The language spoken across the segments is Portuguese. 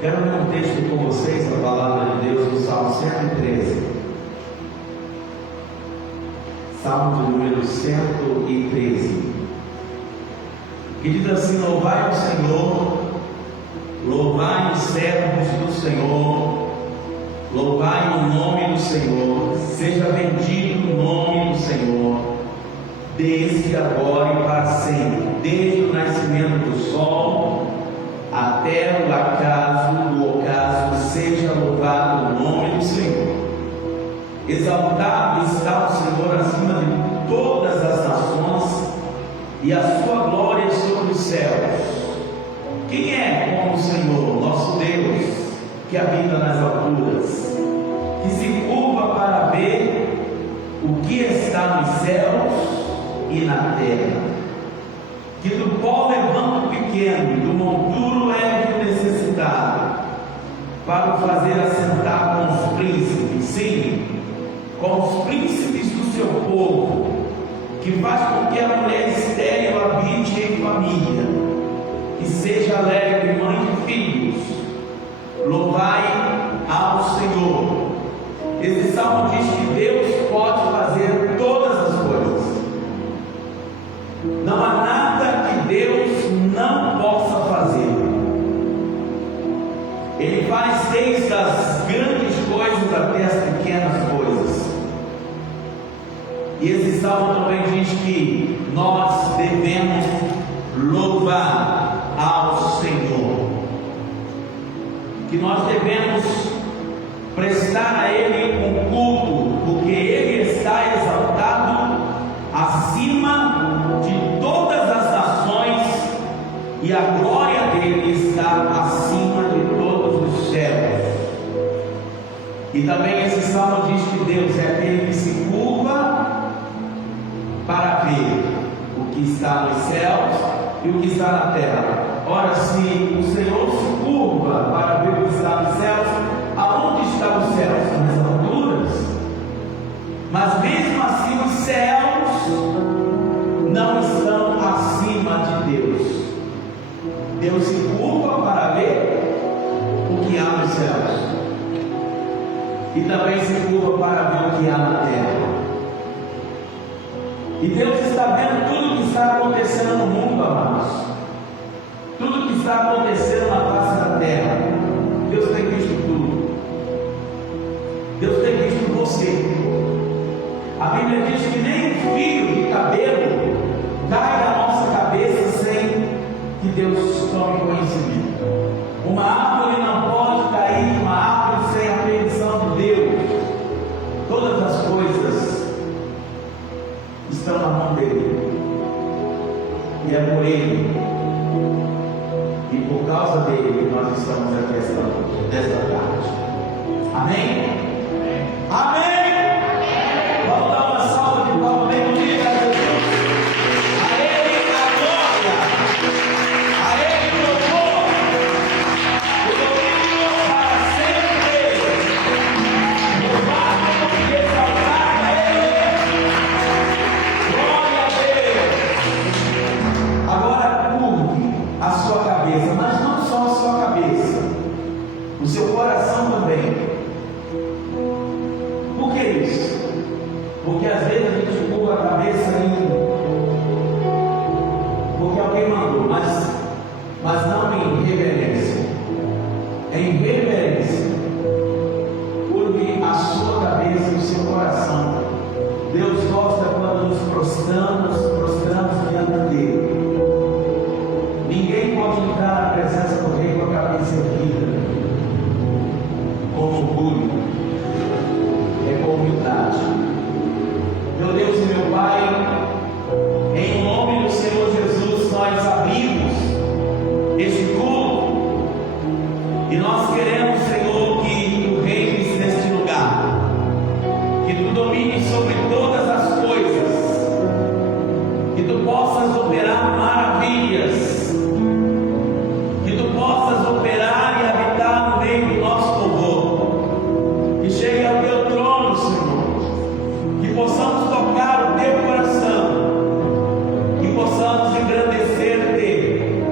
Quero ler um texto com vocês, a palavra de Deus, no Salmo 113. Salmo de número 113. Que diz assim: louvai o Senhor, louvai os servos do Senhor, louvai o nome do Senhor, seja bendito o nome do Senhor, desde agora e para sempre, desde o nascimento do sol até o acaso do ocaso, seja louvado o nome do Senhor. Exaltado está o Senhor acima de todas as nações, e a sua glória sobre os céus. Quem é como o Senhor, nosso Deus, que habita nas alturas, que se curva para ver o que está nos céus e na terra, que do pó levanta o pequeno e do monturo leve o necessitado, para o fazer assentar com os príncipes, sim, com os príncipes do seu povo, que faz com que a mulher estéril habite em família, que seja alegre mãe de filhos. Louvai ao Senhor. Esse salmo diz que Deus pode fazer todas as coisas. Não há nada que Deus não possa fazer. Ele faz desde as grandes coisas até as pequenas coisas. E esse salmo também diz que nós devemos louvar ao Senhor, que nós devemos prestar a Ele um culto, porque Ele está exaltado acima de todas as nações, e a glória dele está acima de todos os céus. E também esse salmo diz que Deus é aquele que se curva para ver o que está nos céus e o que está na terra. Ora, se o Senhor se curva para ver o que está nos céus, aonde estão os céus? Nas alturas. Mas mesmo assim os céus não estão acima de Deus. Deus se curva para ver o que há nos céus e também se curva para ver o que há na terra. E Deus está vendo tudo o que está acontecendo no mundo, amados. Tudo o que está acontecendo na face da terra. Deus tem visto tudo. Deus tem visto você. A Bíblia diz que nem um fio de cabelo cai da nossa cabeça sem que Deus tome conhecimento. Uma árvore não pode cair de uma árvore sem a permissão de Deus. Todas as coisas estão na mão dele, e é por ele e por causa dele que nós estamos aqui esta tarde. Amém? Amém? Vamos dar uma salva de palmas bem bonita a Jesus. A ele a glória, a ele o louvor, o domínio para sempre. Louvado e exaltado a ele. Agora curve a sua cabeça, mas não só a sua cabeça, o seu coração também. Por que isso? Porque às vezes a gente curva a cabeça porque alguém mandou, mas não em reverência. Em reverência, curve a sua cabeça e o seu coração. Deus gosta quando nos prostramos diante dele. Ninguém pode entrar na presença do Rei com a cabeça erguida, com orgulho, é com humildade. Meu Deus e meu Pai, em nome do Senhor Jesus, nós abrimos este culto e nós queremos, Senhor, que Tu reines neste lugar, que Tu domines sobre todas as coisas, que Tu possas operar maravilhas, que Tu possas operar e habitar no meio do nosso louvor, que chegue ao Teu trono, Senhor, que possamos tocar o Teu coração, que possamos engrandecer-Te,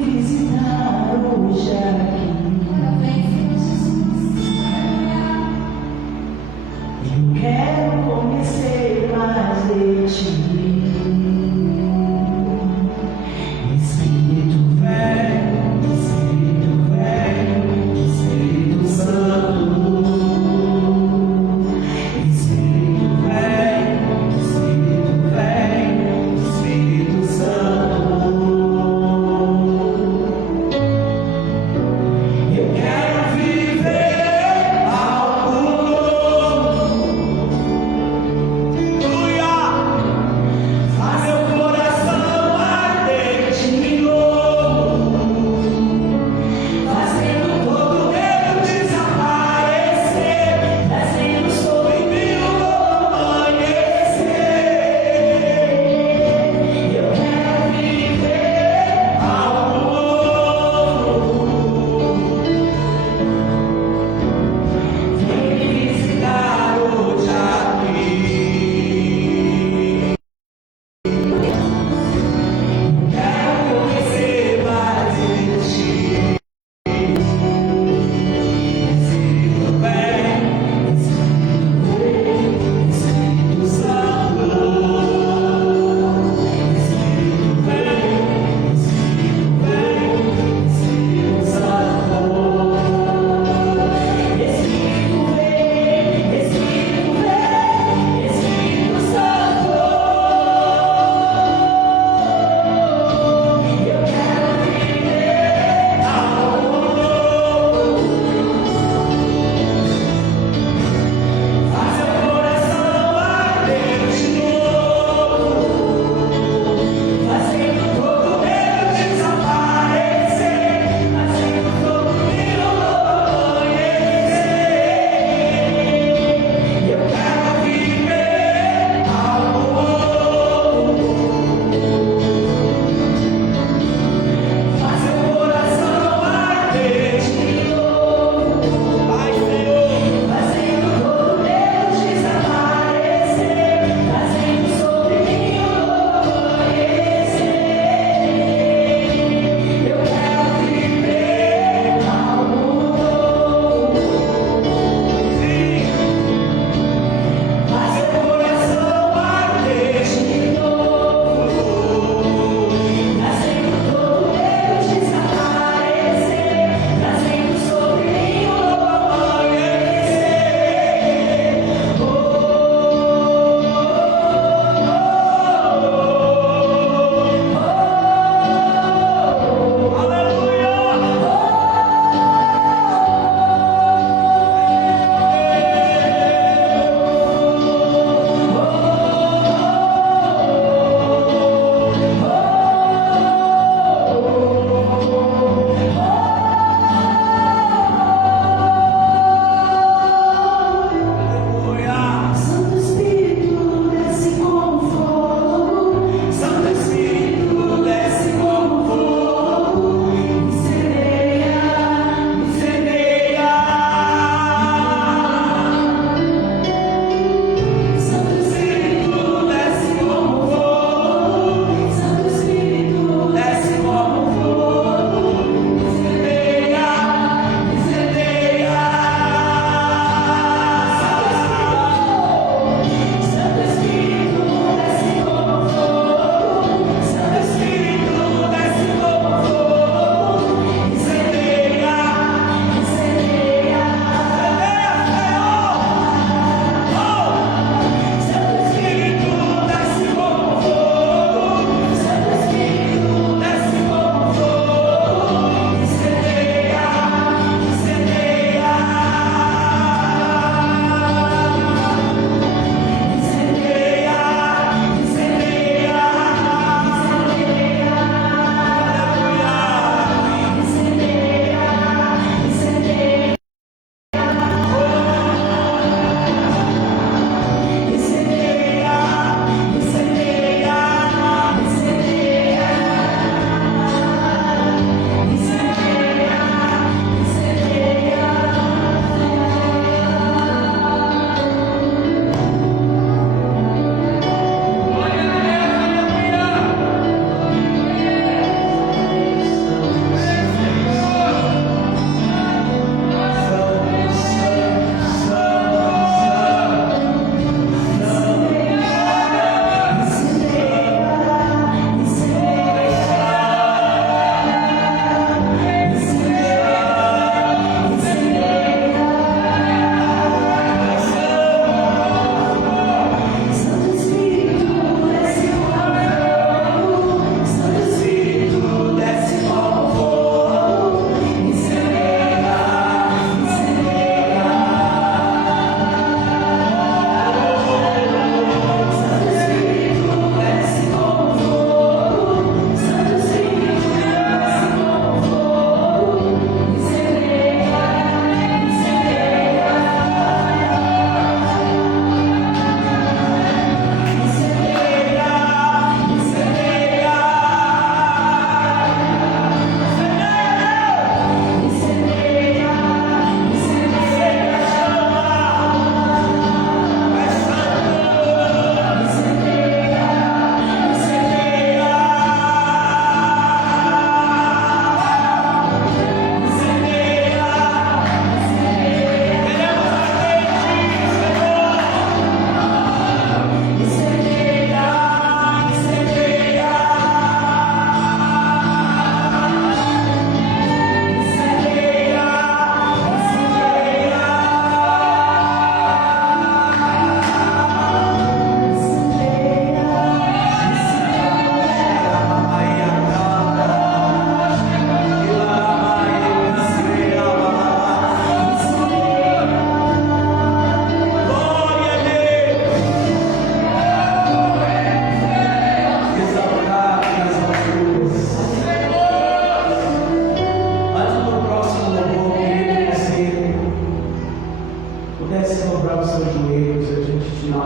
visitar hoje aqui. Eu quero conhecer mais de ti. Espírito velho, Espírito Santo. Espírito velho, Espírito Santo.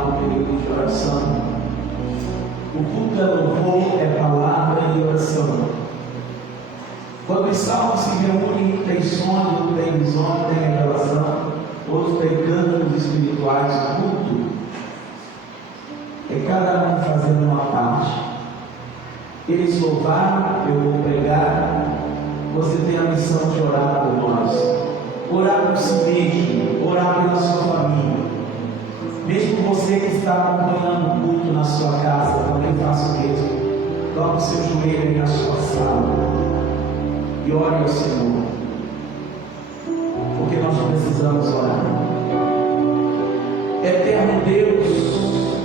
um período de oração. O culto é louvor, é palavra e oração. Quando os salmos se reúnem, tem sonho, tem visão, tem revelação, outros têm cânticos espirituais. O culto é cada um fazendo uma parte. Eles louvaram, eu vou pregar. Você tem a missão de orar por nós, orar por si mesmo, orar pela sua família. Mesmo você que está acompanhando o culto na sua casa, também faça o mesmo. Coloque o seu joelho aí na sua sala e ore ao Senhor, porque nós precisamos orar. Eterno Deus,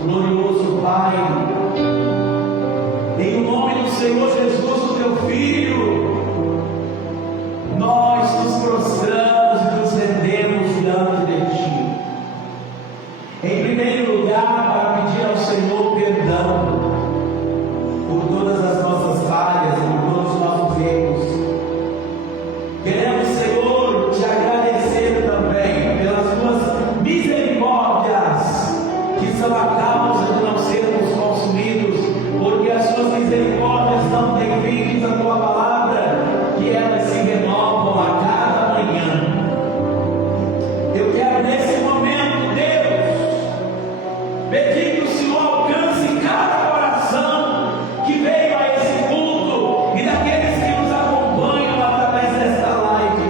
glorioso Pai, em nome do Senhor Jesus, o teu Filho, nós nos prostramos e nos rendemos diante de Ti. Em primeiro lugar, para pedir ao Senhor perdão por todas as nossas falhas, por todos os nossos erros. Queremos, Senhor, Te agradecer também pelas Tuas misericórdias, que são a causa de não sermos consumidos, porque as Tuas misericórdias não têm fim, diz a Tua palavra, que elas se renovam a cada manhã. Eu quero nesse momento, Deus, pedir que o Senhor alcance cada coração que veio a esse culto e daqueles que nos acompanham através desta live.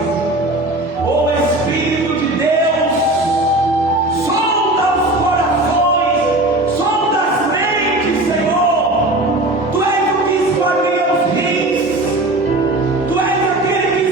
O Espírito de Deus sonda os corações, sonda as mentes, Senhor. Tu és o que escolheu os rins, Tu és aquele que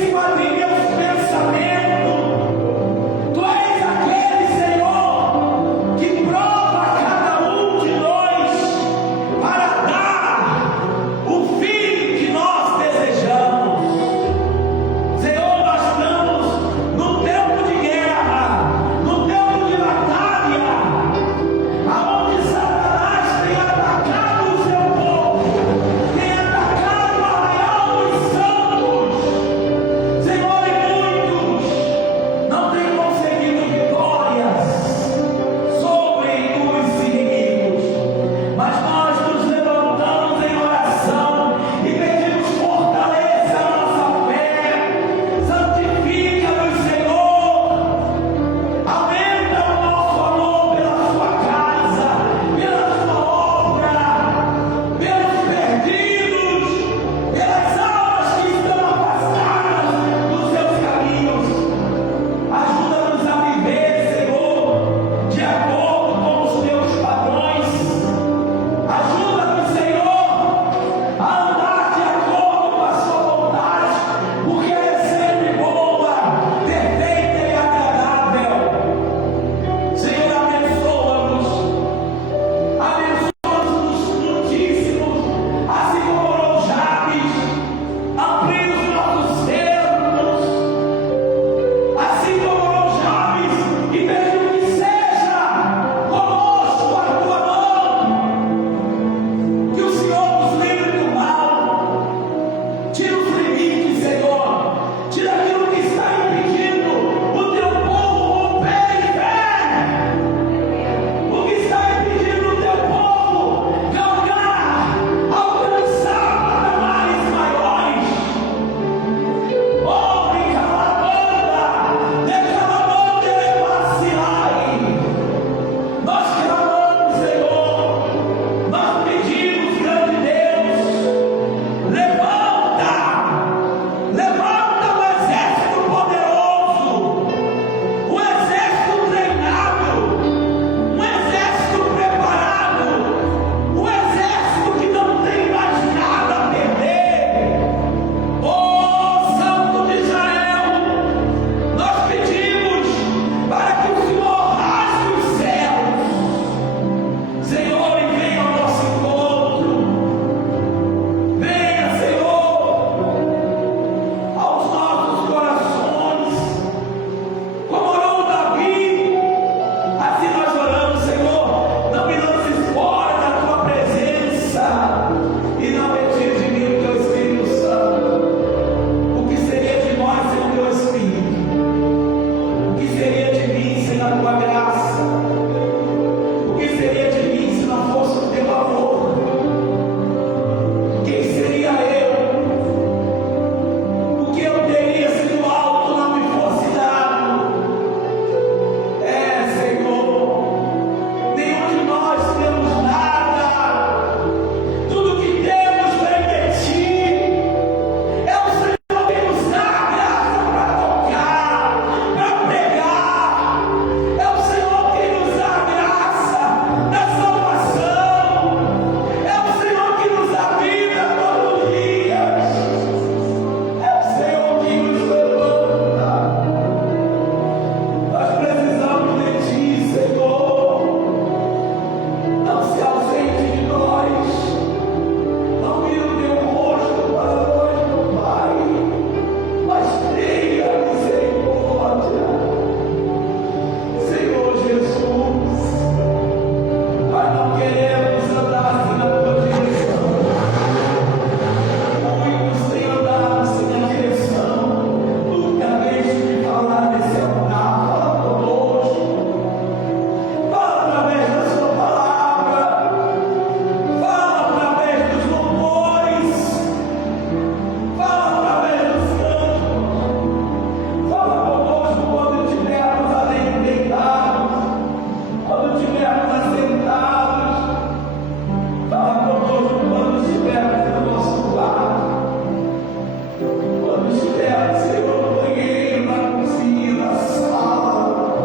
quando estiver, Senhor, no banheiro, na cozinha, na sala,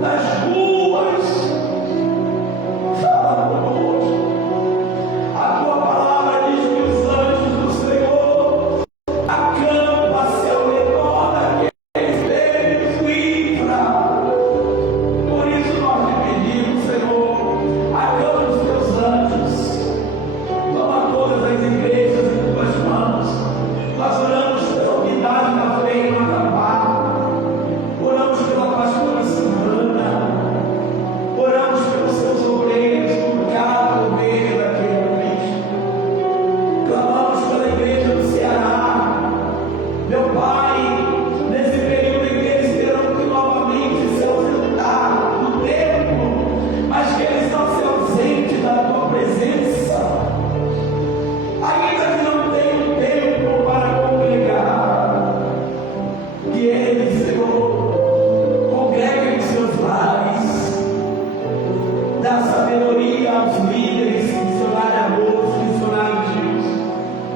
nas ruas, fala conosco. A tua palavra diz que os anjos do Senhor acampam a seu redor daqueles que nos livra. Por isso nós te pedimos, Senhor, acampa os teus anjos. Toma todas as igrejas em tuas mãos. Nós oramos pela unidade da fé em Macapá. Oramos pela pastora Silvana. Oramos pelos seus obreiros, por cada ovelha daquele Cristo. Clamamos pela igreja do Ceará. Meu Pai, nesse período em que eles terão que novamente se ausentar do templo, mas que eles não se ausentem da tua presença. Ainda que não tenham tempo para congregar, que eles, Senhor, congreguem em seus lares, dá sabedoria aos líderes, missionários amorosos, missionários,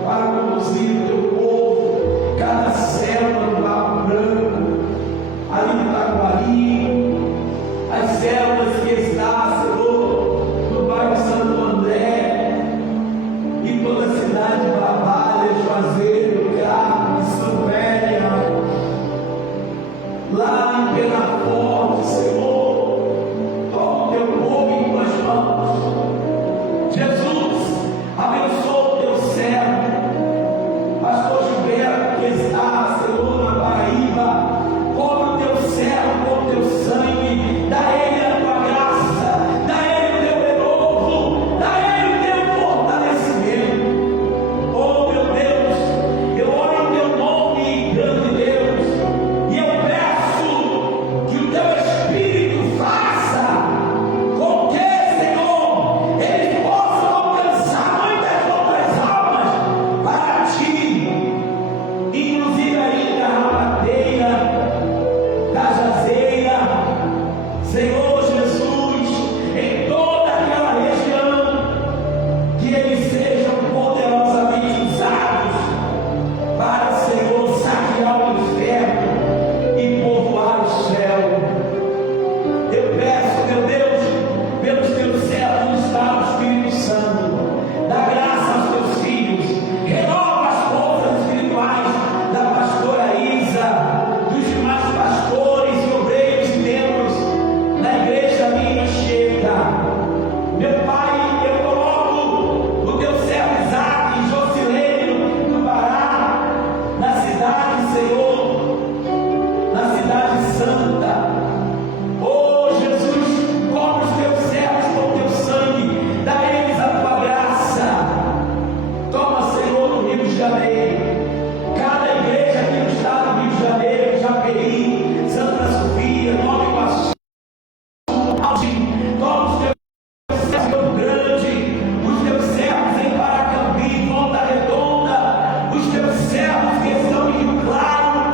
para conduzir o teu povo, cada célula do Barro Branco, ali no Taquari, as células que está, Senhor, no bairro Santo André, e toda a cidade de Barbalha, Juazeiro, Carmo, Silvéria, lá em Penaforte, Senhor, toma o teu povo em tuas mãos. Jesus, abençoa o teu servo, pastor Gilberto, que está, Senhor, na Paraíba. Cobre o teu servo com o teu sangue, dá a ele a tua graça, dá a ele o teu renovo, dá a ele o teu fortalecimento. Oh meu Deus, eu oro em teu nome, grande Deus, e eu peço que o teu Espírito faça com que, Senhor, eles possam alcançar muitas outras almas para ti, inclusive aí da Rabateira, da Jazeira, Senhor Jesus, em toda aquela região, que eles sejam poderosamente usados para, Senhor, saquear o inferno e povoar o céu. Eu peço, meu Deus, pelos teus servos no estado do Espírito Santo, dá graça aos teus filhos, renova as forças espirituais da pastora Isa, dos demais pastores e obreiros e membros da igreja minha chega. Meu Pai, eu coloco o teu servo Isaac e Jocilene no Pará, na cidade, Senhor, na cidade santa. Oh Jesus, cobre os teus servos com o teu sangue, dá a eles a tua graça. Toma, Senhor, no Rio de Janeiro, cada igreja aqui no estado do Rio de Janeiro, Japeri, Santa Sofia, Nova Iguaçu, toma os teus servos grande, os teus servos em Paracambi, Volta Redonda, os teus servos que estão em Rio Claro,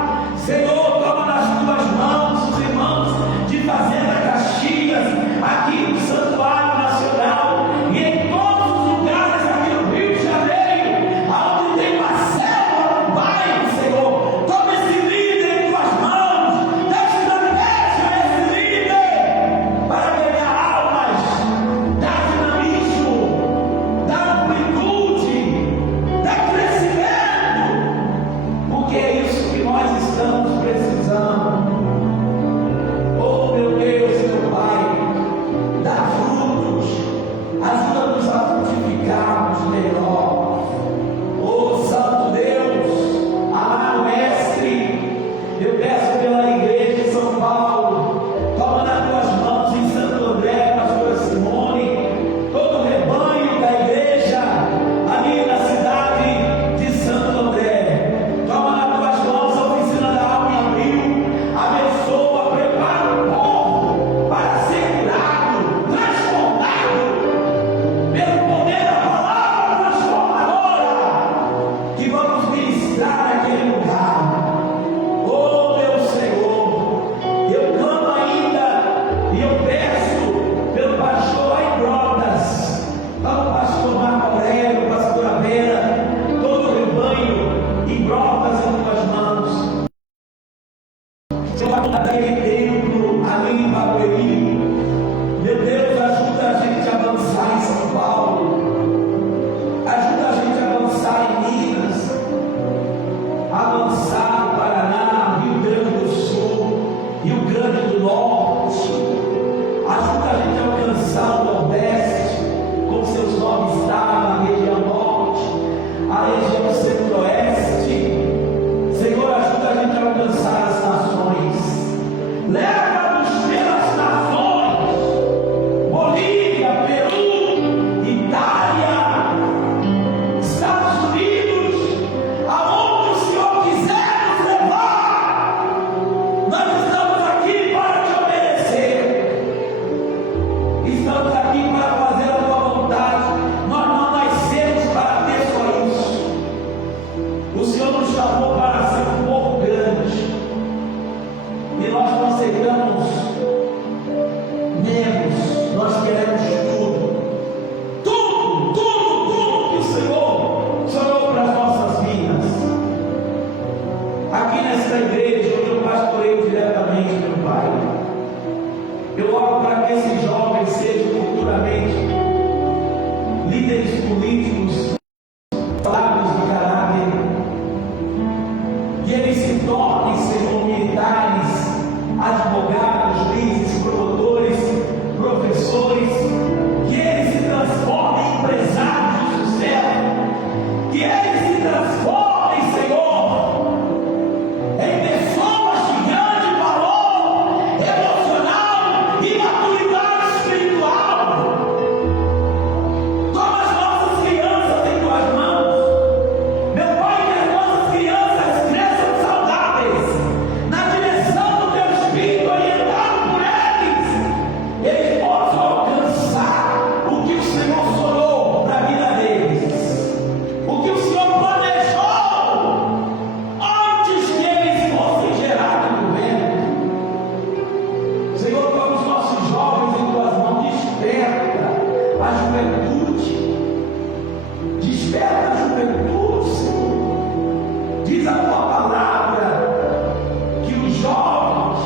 monta daquele templo ali em Barueri. Meu Deus, ajuda a gente a avançar em São Paulo, ajuda a gente a avançar em Minas, avançar no Paraná, Rio Grande do Sul, Rio Grande do Norte, ajuda a gente a alcançar o Nordeste, com seus nomes estavam, a região Norte, a região Centro-Oeste. Senhor, ajuda a gente a alcançar as nações, leva-nos pelas nações, Bolívia, Peru, Itália, Estados Unidos, aonde o Senhor quiser nos levar. Nós estamos aqui para te obedecer, estamos aqui para fazer a tua vontade. Nós não nascemos para ter só isso. O Senhor nos chamou para ser um povo grande, e nós não aceitamos menos, nós queremos tudo que o Senhor sonhou para as nossas vidas. Aqui nesta igreja, onde eu pastoreio diretamente, meu Pai, eu oro para que esses jovens sejam futuramente líderes políticos, sábios de caráter, que eles se tornem, Senhor, militares, advogados, juízes, promotores, professores, que eles se transformem em empresários de sucesso, que eles se transformem, Senhor, em pessoas de grande valor emocional e maturidade espiritual. Toma as nossas crianças em tuas mãos, meu Pai, que as nossas crianças cresçam saudáveis, na direção do teu Espírito, orientado por eles possam alcançar o que o Senhor sonhou para a vida deles, o que o Senhor planejou antes que eles fossem gerados no ventre. Senhor, toma os nossos jovens em tuas mãos, desperta a juventude, desperta a juventude, Senhor. Diz a tua palavra que os jovens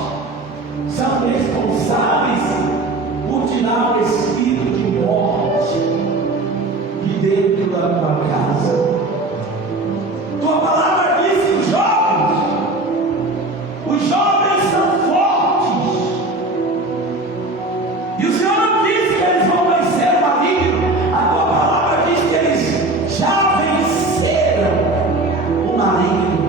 são responsáveis por tirar o espírito de morte de dentro da tua casa. Tua palavra diz que os jovens são fortes, e o Senhor não diz que eles vão vencer o maligno. A tua palavra diz que eles já venceram o maligno.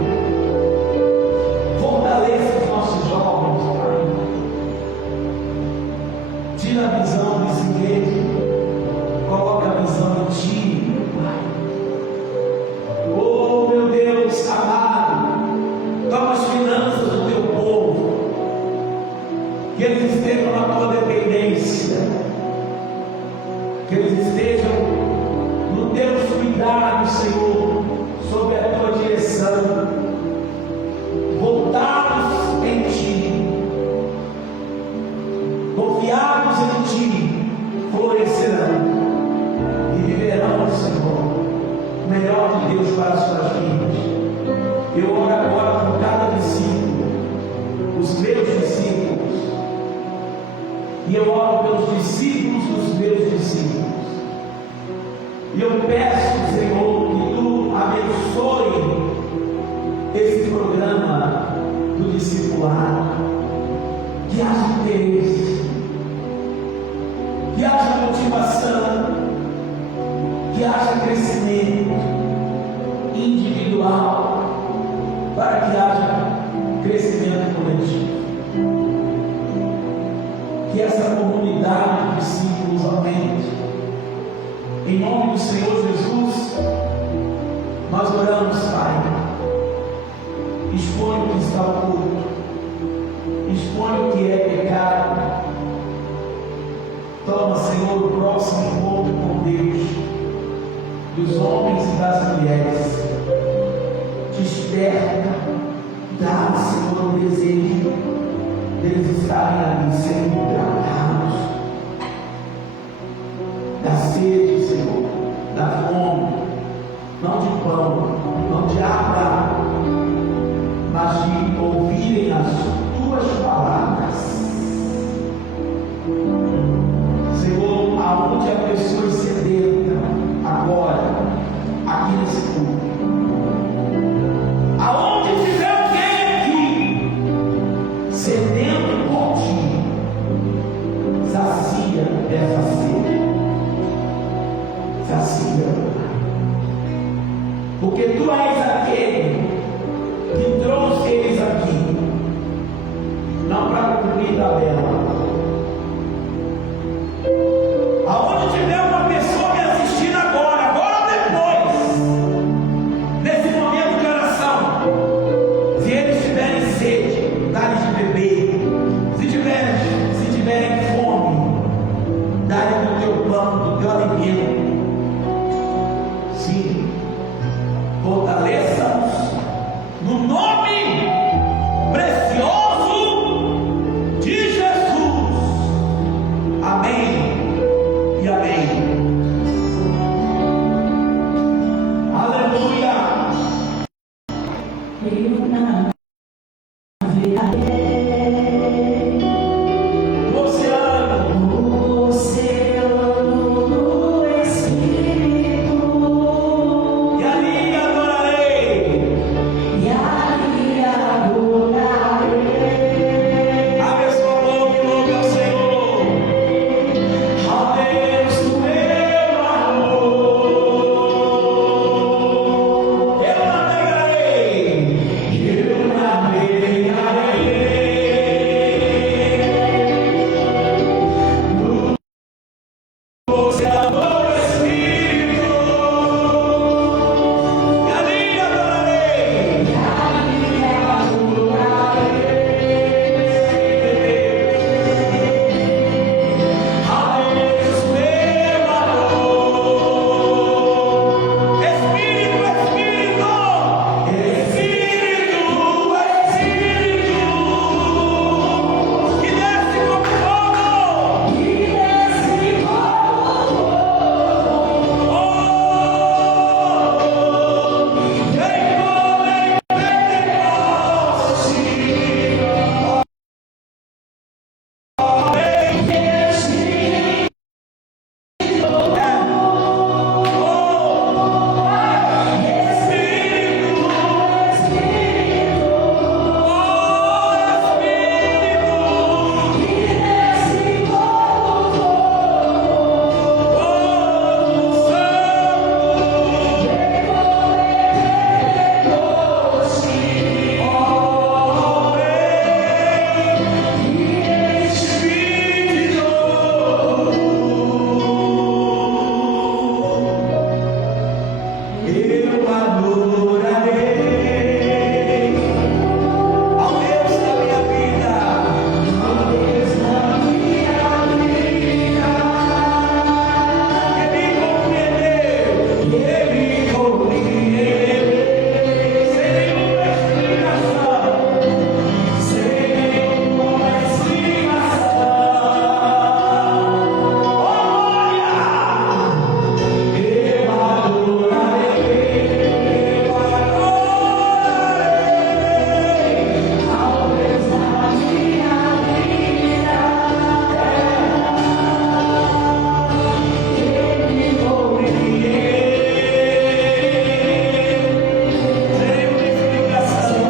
Fortaleça os nossos jovens, Pai. Tira a visão desse igreja, coloca a visão em Ti, meu Pai. Oh, meu Deus amado, toma as finanças do teu povo, que eles estejam na tua dependência, que eles estejam no teus cuidados, Senhor, sob a tua direção, voltados em Ti, confiados em Ti, florescerão e viverão, Senhor, o melhor de Deus para as suas vidas. Eu oro agora por cada discípulo, os meus discípulos, e eu oro pelos discípulos dos meus discípulos, e eu peço, Senhor, que Tu abençoe esse programa do discipulado, que haja interesse, que haja motivação, que haja crescimento individual, para que haja crescimento coletivo, que essa comunidade de discípulos aumente. Em nome do Senhor Jesus, nós oramos, Pai. Expõe o que está oculto, expõe o que é pecado. Toma, Senhor, o próximo encontro com Deus, dos homens e das mulheres. Desperta, dá, Senhor, o desejo deles estarem ali sendo tratados, da sede, Senhor, da fome, não de pão, não de água, mas de ouvirem as tuas palavras nome precioso de Jesus. Amém e amém. Aleluia. Eu navegarei No oceano, no oceano do Espírito e ali adorarei. e ali adorarei. Abre sua boca e louve ao Senhor. Ao Deus do meu amor. Eu navegarei. Eu navegarei no oceano do Espírito e ali adorarei. Eu adorarei ao Deus da minha vida. Ele me compreendeu. Sem uma explicação. Olha! Eu adorarei ao Deus da minha vida. Ele me compreende. Sem uma explicação.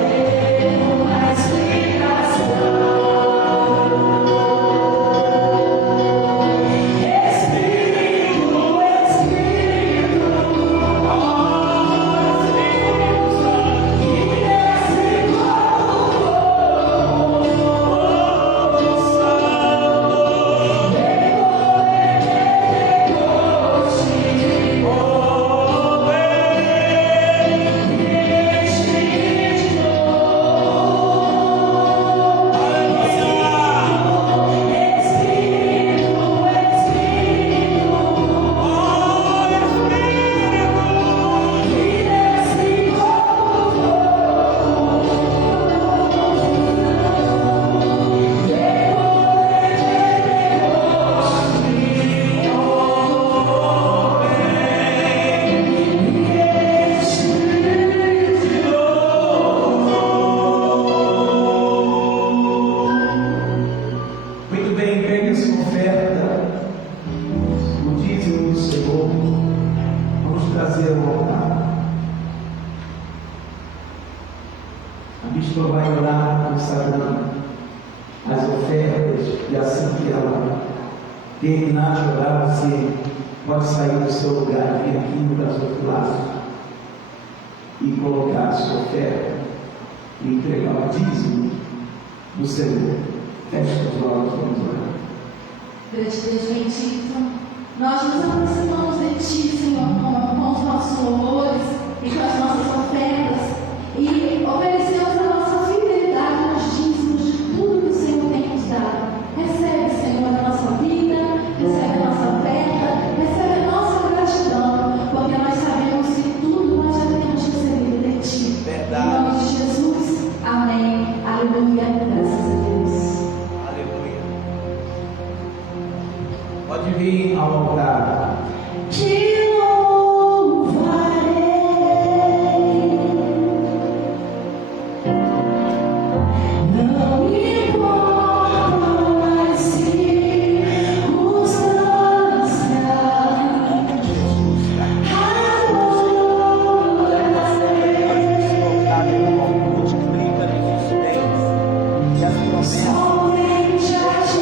Muito bem, pegue a sua oferta, o dízimo do Senhor. Vamos trazer ao altar. A bispa vai orar consagrando as ofertas, e assim que ela terminar de orar, você pode sair do seu lugar, vir aqui no gasofilaço e colocar a sua oferta e entregar o dízimo do Senhor. Feche os olhos, vamos orar. Deus bendito, nós nos aproximamos de Ti, Senhor, com os nossos louvores e com as nossas ofertas e oferecemos a nossa fidelidade nos dízimos de tudo que o Senhor tem nos dado. Recebe, Senhor, a nossa vida, recebe a nossa oferta, recebe a nossa gratidão, porque nós sabemos que tudo nós já temos recebido de Ti. Verdade. Em nome de Jesus. vem ao altar. Te louvarei, não importa as circunstâncias, somente a ti,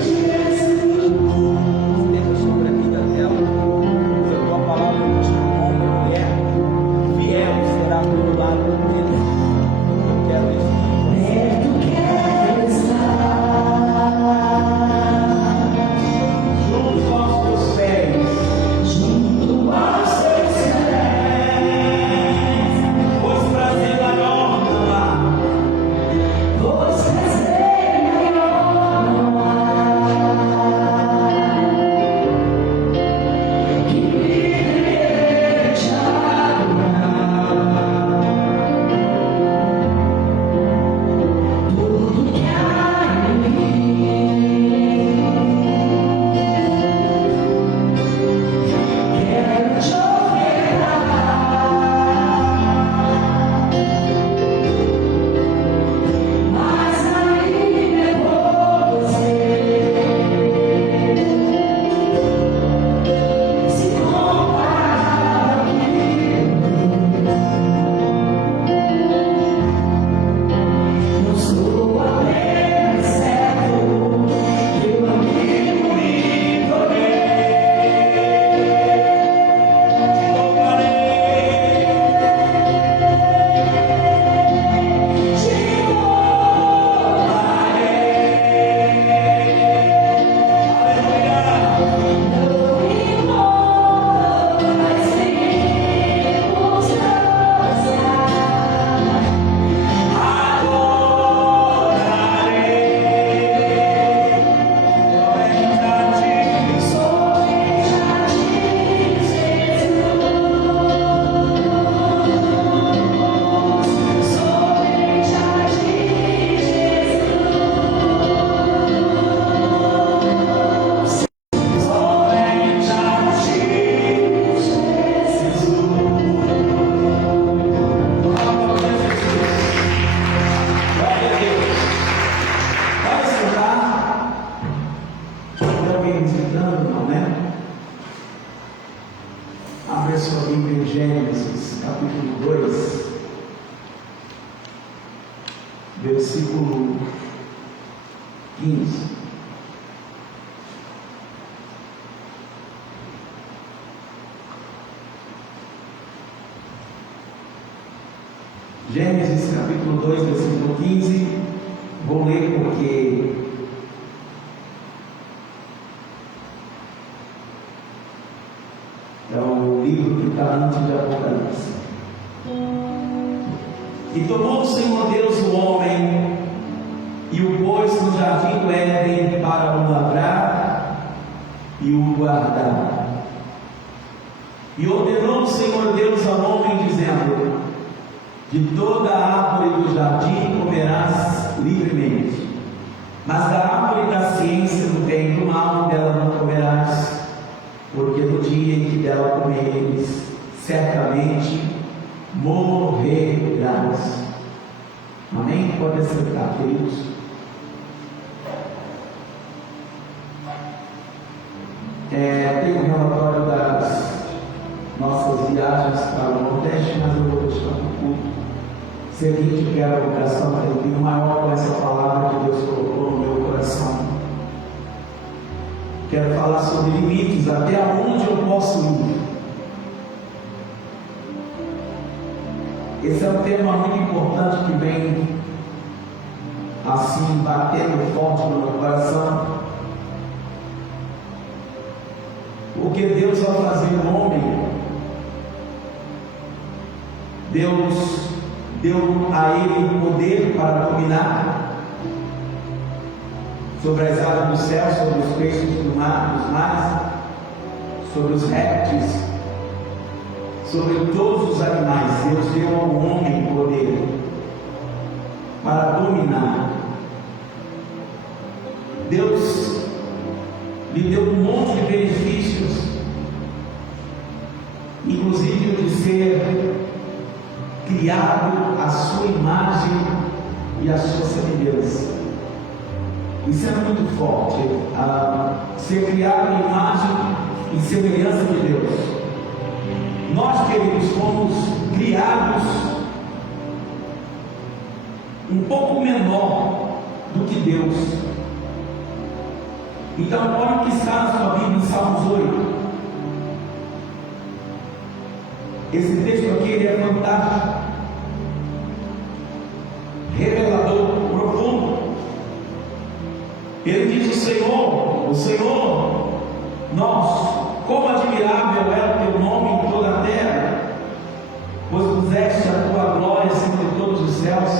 Jesus. Sobre a vida dela, usa a tua palavra de homem e mulher, fiel será do lado deles. Eu quero isso. Perto quero estar, Junto aos teus pés, junto aos teus pés, pois prazer maior não há. pois prazer maior não há que viver te adorar. Tudo que há em mim quero te ofertar, mas ainda é você se compara comigo. Não sou apenas servo, teu amigo e Glória a Deus. Vai sentar. Tem alguém visitando, não, né? Abre a sua Bíblia em Gênesis, capítulo 2, versículo 15. Gênesis capítulo 2, versículo 15. Vou ler porque é o livro que está antes de Apocalipse. E tomou o Senhor Deus o homem e o pôs no jardim do Éden para o lavrar e o guardar. E ordenou o Senhor Deus ao homem, dizendo: de toda a árvore do jardim comerás livremente, mas da árvore da ciência do bem e do mal dela não comerás, porque no dia em que dela comeres, certamente morrerás. Amém? Pode sentar, queridos. Tem um relatório das nossas viagens para o Nordeste, mas eu vou deixar no culto seguinte, que era a vocação, eu tenho maior com essa palavra que Deus colocou no meu coração. Quero falar sobre limites, até onde eu posso ir. Esse é um tema muito importante que vem assim batendo forte no meu coração. Porque Deus, ao fazer o homem, Deus deu a ele poder para dominar sobre as aves do céu, sobre os peixes dos mares, sobre os répteis, sobre todos os animais. Deus deu ao homem poder para dominar. Deus lhe deu um monte de benefícios, inclusive o de ser criado à sua imagem e à sua semelhança. Isso é muito forte, ser criado à imagem e semelhança de Deus. Nós, queridos, fomos criados um pouco menor do que Deus. Então, olha o que está na sua Bíblia em Salmos 8. Esse texto aqui ele é fantástico, revelador, profundo. Ele diz: o Senhor, como admirável é o teu nome em toda a terra, pois puseste a tua glória acima de todos os céus,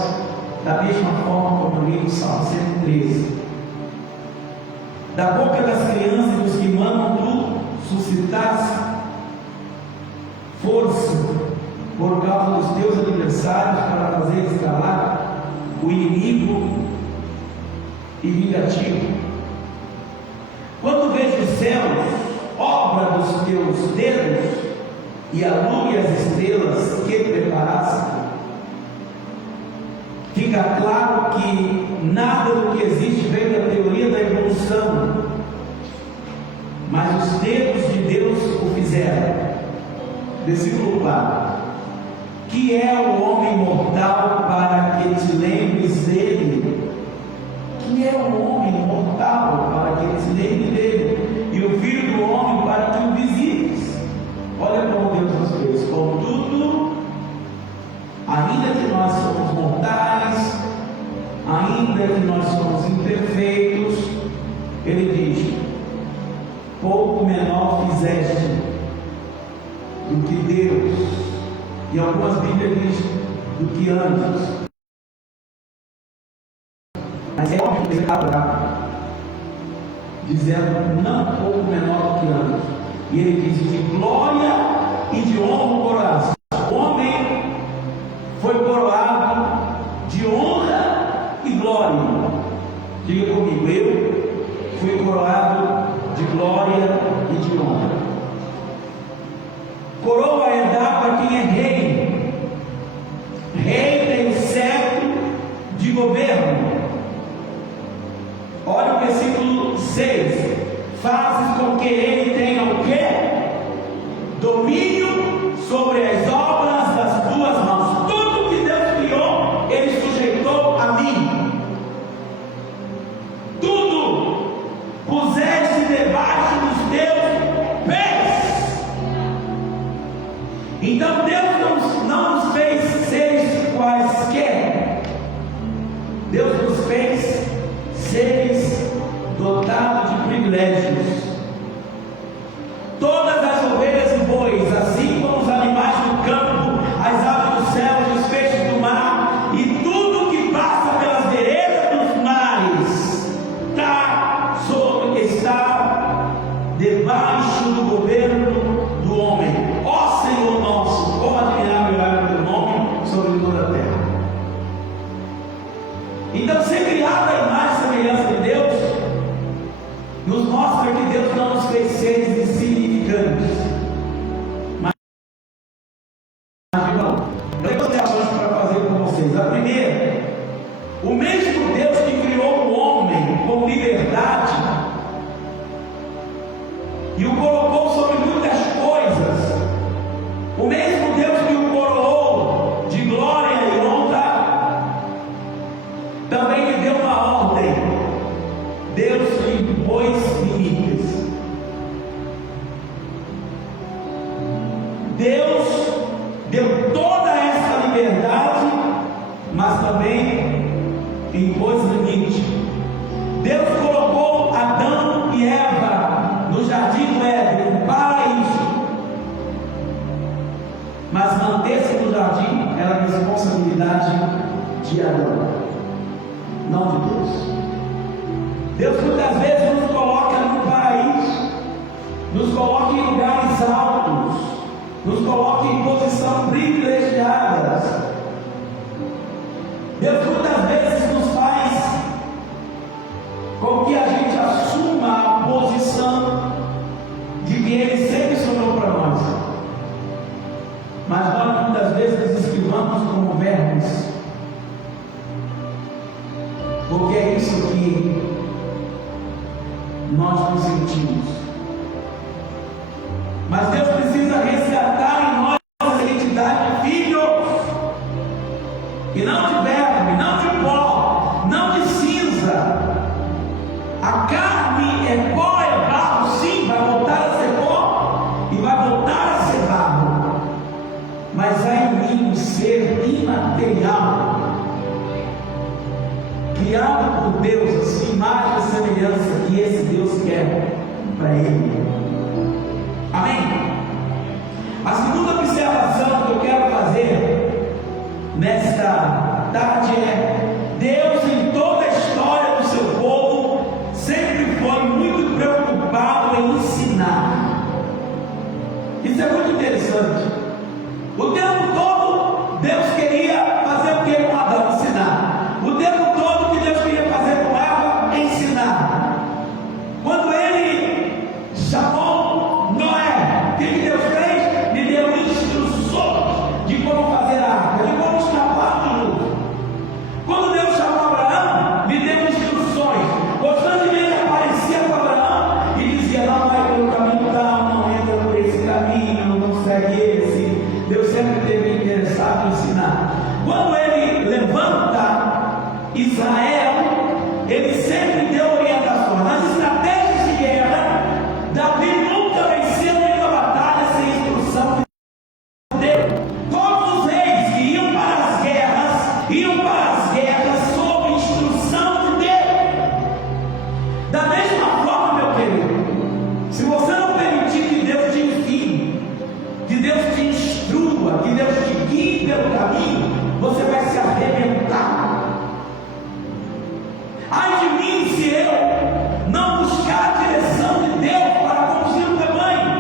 da mesma forma como li no Salmo 113. Da boca das crianças e dos que mamam, tu suscitaste força por causa dos teus adversários, para fazer escalar o inimigo e vingativo. Quando vejo os céus, obra dos teus dedos, e a lua e as estrelas que preparaste, fica claro que nada do que existe veio da teoria da evolução, mas os dedos de Deus o fizeram. Versículo 4: que é o homem mortal para que te lembres dele? Que é o homem mortal para que te lembre dele? E o filho do homem para que o visites? Olha como Deus nos fez. Contudo, ainda que nós somos mortais, ainda que nós somos imperfeitos, ele diz: pouco menor fizeste do que Deus. E algumas Bíblias dizem do que anjos. Mas é óbvio que ele está dizendo não pouco menor do que anjos. E ele diz: de glória e de honra coroados. O homem foi coroado de honra e glória. Diga comigo: eu fui coroado de glória e de honra. Coroa é dar para quem é rei. Rei tem o cetro de governo. Olha o versículo 6: fazes com que ele tenha o quê? Domínio sobre as obras das tuas mãos. Tudo que Deus criou, ele sujeitou a mim. Tudo puseste debaixo dos teus pés. Então Deus não nos fez seres quaisquer. Deus nos fez seres dotados de privilégios. Todas as ovelhas e bois, assim como os animais do campo, as aves do céu, os peixes do mar e tudo que passa pelas veredas dos mares, está debaixo do governo do homem. Ó Senhor nosso, como admirável é o teu nome sobre toda a terra. Então, ser criado à imagem e semelhança de Deus nos mostra que Deus não nos fez seres insignificantes, mas de valor. Eu tenho duas ações para fazer com vocês. A primeira: o mesmo Deus que criou o homem com liberdade e o colocou sobre muitas coisas, o mesmo Deus que o coroou de glória e honra, também lhe deu uma ordem. Deus lhe impôs limites. Deus deu toda essa liberdade, mas também impôs limite. Deus colocou Adão e Eva no jardim do Éden, no paraíso, mas manter-se no jardim era a responsabilidade de Adão, não de Deus. Deus muitas vezes nos coloca no paraíso, nos coloca em lugares altos, nos coloca em posição privilegiada. Deus muitas vezes nos faz com que a gente assuma a posição porque é isso que nós nos sentimos. Mas Deus precisa resgatar em nós essa identidade de filhos, e não de verme, não de pó, não de cinza. A carne é pó, é barro, sim, vai voltar a ser pó e vai voltar a ser barro, mas há em mim um ser imaterial, criado por Deus, a sua imagem e semelhança, que esse Deus quer para ele. Amém? A segunda observação que eu quero fazer nesta tarde é: Deus, em toda a história do seu povo, sempre foi muito preocupado em ensinar. Isso é muito interessante. O tempo todo Deus queria fazer o que com Adão? Ensinar. O tempo todo o que Deus queria fazer com Eva? Ensinar. Quando ele chamou Noé, o que Deus fez? Lhe deu instruções de como fazer a arca, de como escapar do dilúvio. Quando Deus chamou Abraão, lhe deu instruções. Constantemente aparecia com Abraão e dizia: não vai pelo caminho tal, não entra por esse caminho, não segue esse. Deus sempre esteve interessado em ensinar. Quando ele levanta Israel, ele sempre deu orientações. Nas estratégias de guerra, Davi nunca venceu nenhuma batalha sem instrução de Deus. Todos os reis que iam para as guerras sob instrução de Deus. Da mesma forma, meu querido, se você não permitir que Deus te ensine, que Deus te instrua, que Deus te guie pelo caminho, você vai se arrebentar. Ai de mim se eu não buscar a direção de Deus para conduzir um rebanho,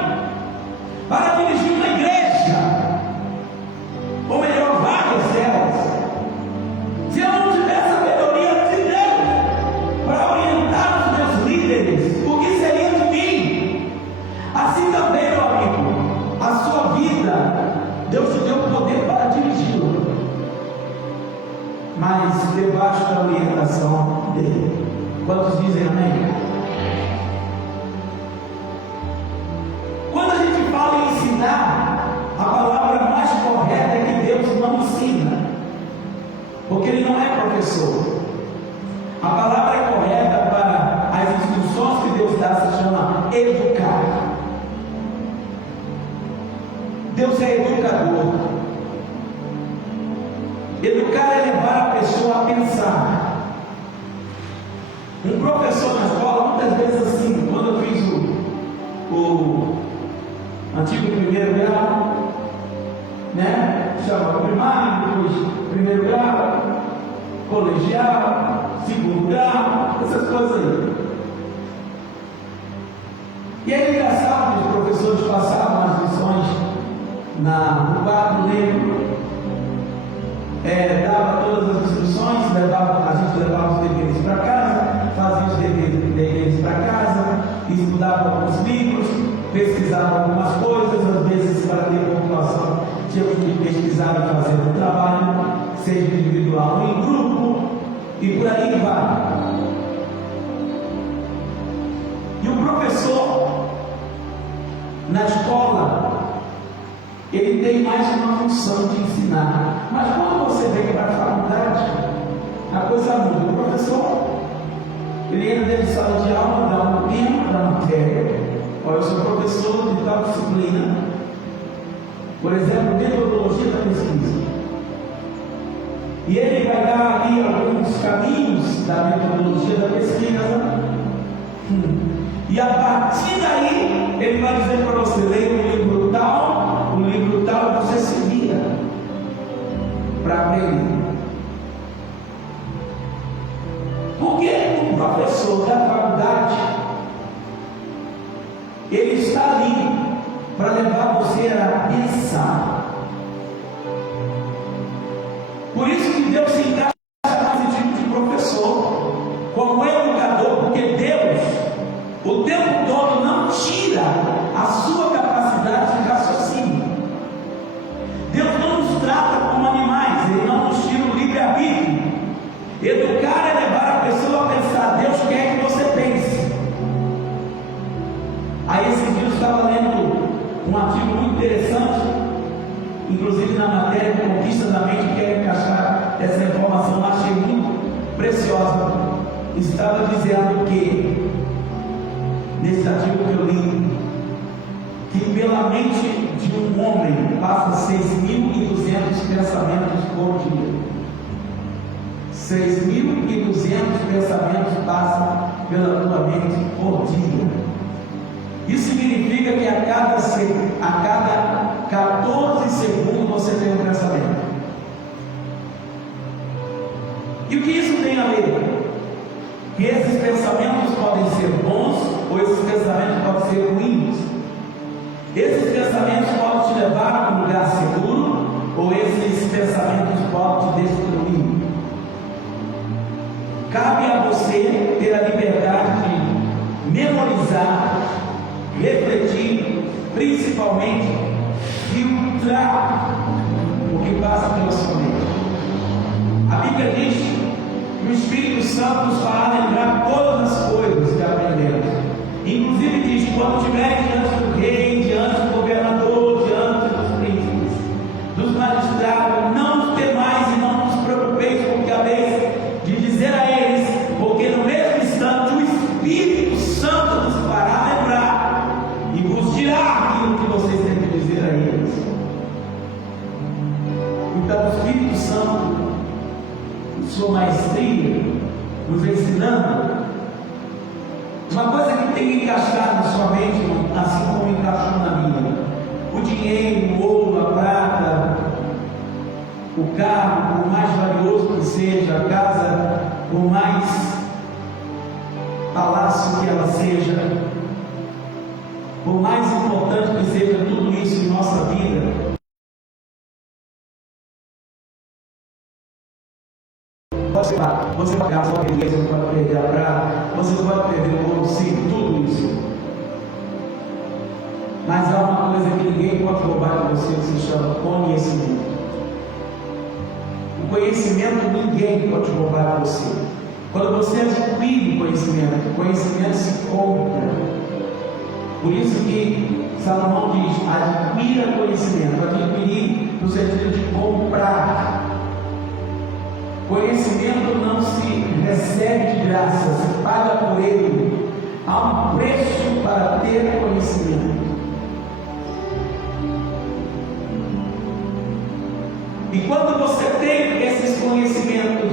para dirigir uma igreja, ou melhor, várias delas. Se eu não tiver sabedoria de Deus para orientar os meus líderes, o que seria de mim? Assim também, meu amigo, a sua vida, Deus te deu o poder para dirigi-la, mas debaixo da orientação dele. Quantos dizem amém? Quando a gente fala em ensinar, a palavra mais correta é que Deus não ensina, porque Ele não é professor. A palavra correta para as instruções que Deus dá se chama educar. Deus é educador. Educar é levar a pessoa a pensar. Um professor na escola, muitas vezes assim, quando eu fiz o antigo primeiro grau, né? Chama primário, depois primeiro grau, colegial, segundo grau, essas coisas aí. E é engraçado que os professores passavam as lições no quadro negro, dava todas as instruções, a gente levava os deveres para casa, fazia os deveres para casa, estudava alguns livros, pesquisava algumas coisas, às vezes para ter pontuação tínhamos que pesquisar e fazer um trabalho, seja individual ou em grupo, e por aí vai. E o professor na escola, ele tem mais uma função de ensinar, mas quando você vem para a faculdade, a coisa muda. O professor, ele entra dentro de sala de aula, dá um tema da matéria. Olha, eu sou professor de tal disciplina, por exemplo, metodologia da pesquisa, e ele vai dar ali alguns caminhos da metodologia da pesquisa, e a partir daí ele vai dizer para você: ler o livro tal você se vira para aprender. Porque o professor da faculdade, ele está ali para levar você a pensar. Por isso que Deus se encaixa nesse tipo de professor, como educador, porque Deus, o tempo todo, não tira a sua capacidade de raciocínio. Deus não nos trata como animais, Ele não nos tira o livre-arbítrio. Educar é levar a na matéria Conquista da Mente, quero encaixar essa informação, achei muito preciosa. Estava dizendo que, nesse artigo que eu li, que pela mente de um homem passa 6.200 pensamentos por dia. 6.200 pensamentos passam pela tua mente por dia. Isso significa que a cada 14 segundos você tem um pensamento. E o que isso tem a ver? Que esses pensamentos podem ser bons ou esses pensamentos podem ser ruins. Esses pensamentos podem te levar a um lugar seguro ou esses pensamentos podem te destruir. Cabe a você ter a liberdade de memorizar, refletir, principalmente filtrar o que passa pela sua mente. A Bíblia diz que o Espírito Santo nos fará lembrar todas as coisas que aprendemos. Inclusive diz: quando estiverem diante do rei, diante do governador, diante dos príncipes, dos magistrados, não os temais e não vos preocupeis com o que haveis de dizer a eles, porque no mesmo instante o Espírito Santo nos fará lembrar e vos dirá aquilo que vocês têm que dizer a eles. Então o Espírito Santo, sua maestria, nos ensinando uma coisa que tem que encaixar na sua mente, assim como encaixou na minha: o dinheiro, o ouro, a prata, o carro, por mais valioso que seja, a casa, por mais palácio que ela seja, por mais importante que seja tudo isso em nossa vida, você vai pagar a sua beleza, você vai perder a prata, você vai perder o ouro, sim, tudo isso. Mas há uma coisa que ninguém pode roubar de você, que se chama conhecimento. O conhecimento ninguém pode roubar de você. Quando você adquire conhecimento, o conhecimento se compra. Por isso que Salomão diz: adquira conhecimento. Adquirir no sentido de comprar. Conhecimento não se recebe de graça, se paga por ele. Há um preço para ter conhecimento. E quando você tem esses conhecimentos,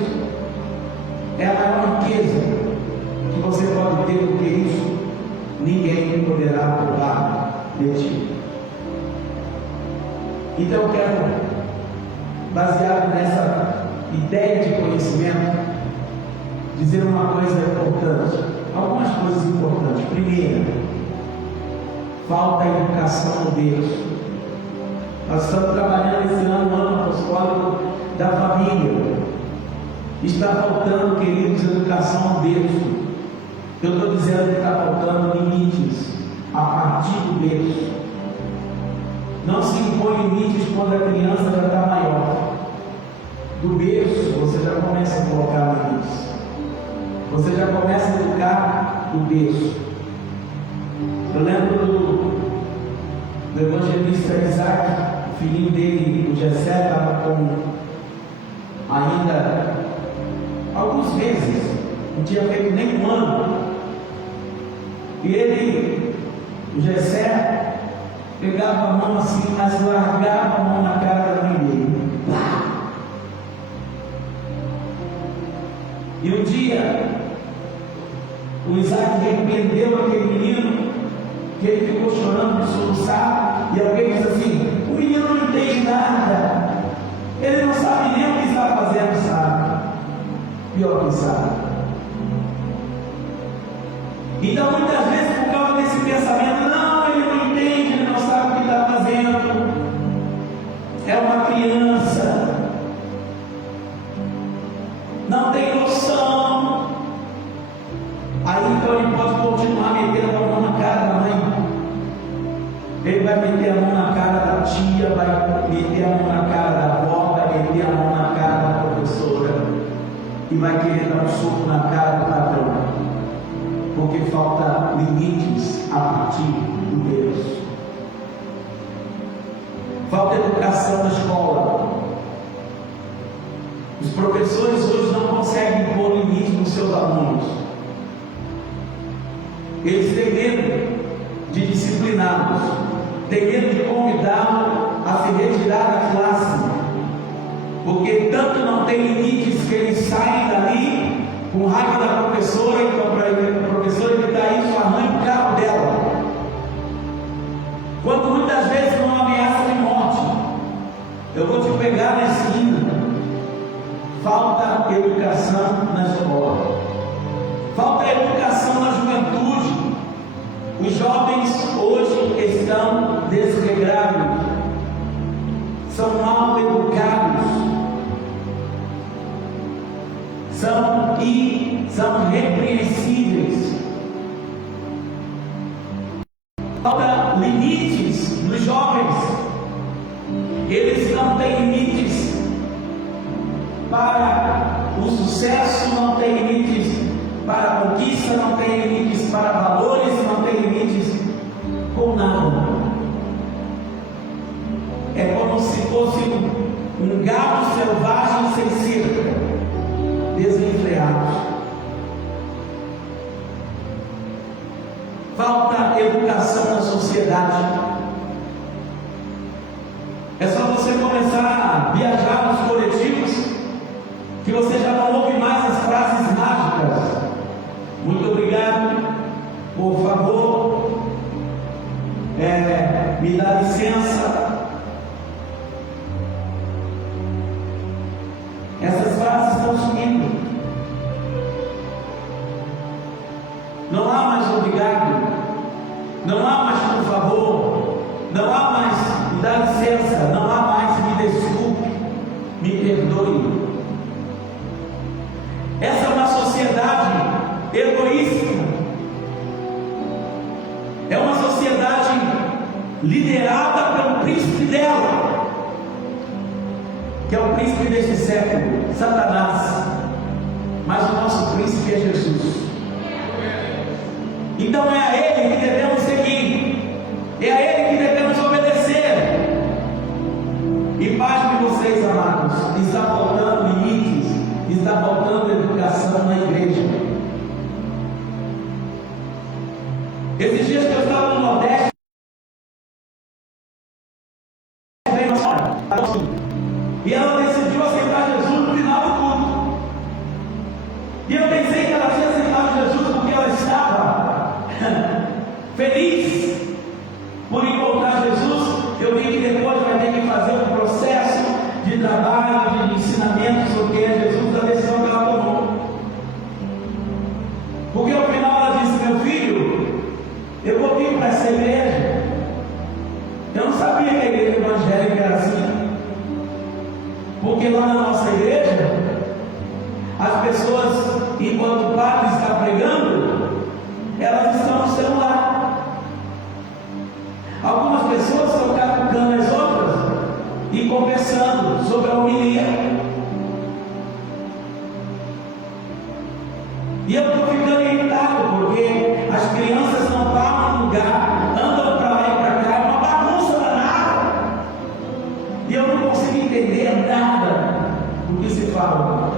é a maior riqueza que você pode ter, porque isso ninguém poderá roubar de ti. Então eu quero, baseado nessa ideia de conhecimento, dizer uma coisa importante, algumas coisas importantes. Primeiro, falta educação no berço. Nós estamos trabalhando esse ano apostólico da família. Está faltando, queridos, educação no berço. Eu estou dizendo que está faltando limites a partir do berço. Não se impõe limites quando a criança já está maior. Do berço você já começa a colocar limites. Você já começa a educar do berço. Eu lembro do evangelista Isaac, o filhinho dele, o Jessé, estava com ainda alguns meses, não tinha feito nem um ano. E ele, o Jessé, pegava a mão assim, mas largava a mão na cara da mãe dele. E um dia, o Isaac repreendeu aquele menino, que ele ficou chorando de soluçar, e alguém disse assim: o menino não entende nada, ele não sabe nem o que está fazendo, sabe? Pior que sabe. Então muitas vezes, por causa desse pensamento, não, ele não entende, ele não sabe o que está fazendo, é uma criança, não tem noção. Aí então ele pode continuar metendo a mão na cara da mãe, ele vai meter a mão na cara da tia, vai meter a mão na cara da avó, vai meter a mão na cara da professora e vai querer dar um soco na cara do patrão, porque falta limites a partir do berço. falta educação na escola. Os professores hoje não conseguem pôr limite nos seus alunos. Eles têm medo de discipliná-los, têm medo de convidá-los a se retirar da classe, porque tanto não tem limites que eles saem dali com raiva da professora, então para a professora evitar isso, arranca o carro dela. Quando muitas vezes não ameaça de morte, eu vou te pegar na esquina. Falta educação na escola, falta educação na juventude. Os jovens hoje estão desregrados, são mal educados, são repreensíveis. Falta limites nos jovens, eles não têm limites para o sucesso, não tem limites para a conquista, não tem limites para valores, não tem limites com nada. É como se fosse um gado selvagem sem cerca, desenfreados. Falta educação na sociedade. É só você começar a viajar nos coletivos que você já não ouve mais as frases mágicas. Muito obrigado, por favor, me dá licença. Essas frases estão sumindo. Não há mais obrigado, não há mais por favor, não há mais me dá licença, não há mais me desculpe, me perdoe. Essa é uma sociedade egoísta, é uma sociedade liderada pelo príncipe dela, que é o príncipe deste século, Satanás, mas o nosso príncipe é Jesus. Então é a Ele que devemos seguir, é a Ele que devemos obedecer. E paz de vocês, amados, está faltando limites, está faltando educação na igreja. Esses dias que eu estava no Nordeste, e ela decidiu aceitar Jesus no final do culto. E eu pensei que ela tinha aceitado Jesus porque ela estava feliz por encontrar Jesus. Eu vi que depois vai ter que fazer um processo de trabalho, de ensinamento sobre quem é Jesus, da decisão que ela tomou. Porque ao final ela disse: meu filho, eu vou vir para essa igreja. Eu não sabia que a igreja evangélica era assim. Porque lá na nossa igreja, as pessoas, enquanto o padre está pregando, elas estão no celular. Algumas pessoas estão catucando as outras e conversando sobre a homilia. E eu estou ficando irritado porque as crianças não param no lugar, andam para lá e para cá, é uma bagunça danada. E eu não consigo entender nada do que se fala.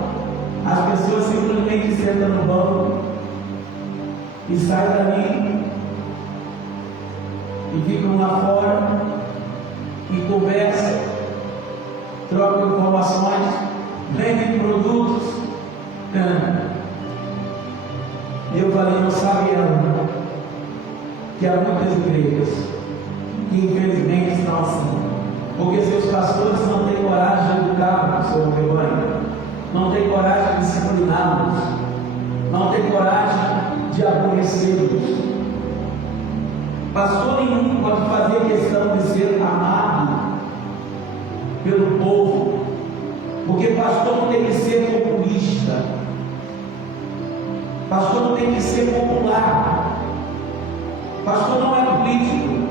As pessoas simplesmente sentam no banco e saem dali e ficam lá fora e conversam, trocam informações, vendem produtos. E eu falei: não sabe ela que há muitas igrejas que infelizmente estão assim, porque seus pastores não têm coragem de educar o seu rebanho, não têm coragem de discipliná-los, não têm coragem de aborrecê-los. Pastor nenhum pode fazer questão de ser amado pelo povo, porque pastor não tem que ser populista, pastor não tem que ser popular, pastor não é político,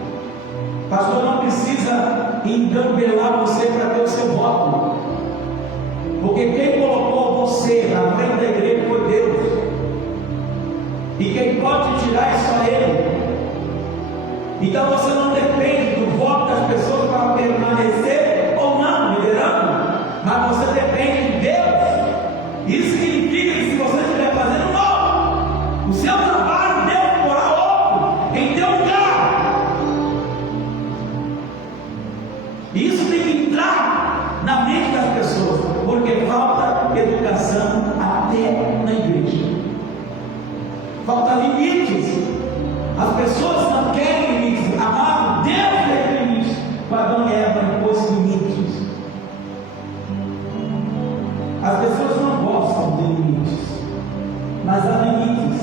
pastor não precisa engambelar você para ter o seu voto, porque quem colocou você na frente da igreja foi Deus, e quem pode tirar é só Ele. Então você não depende do voto das pessoas para permanecer ou não liderando, mas você depende de Deus. Isso significa que se você estiver fazendo mal, o seu trabalho Deus porá outro em teu lugar. Isso tem que entrar na mente das pessoas, porque falta educação até na igreja. Falta limites. As pessoas não querem limites. Amado, Deus tem limites. O Adão e Eva impôs limites. As pessoas não gostam de limites, mas há limites.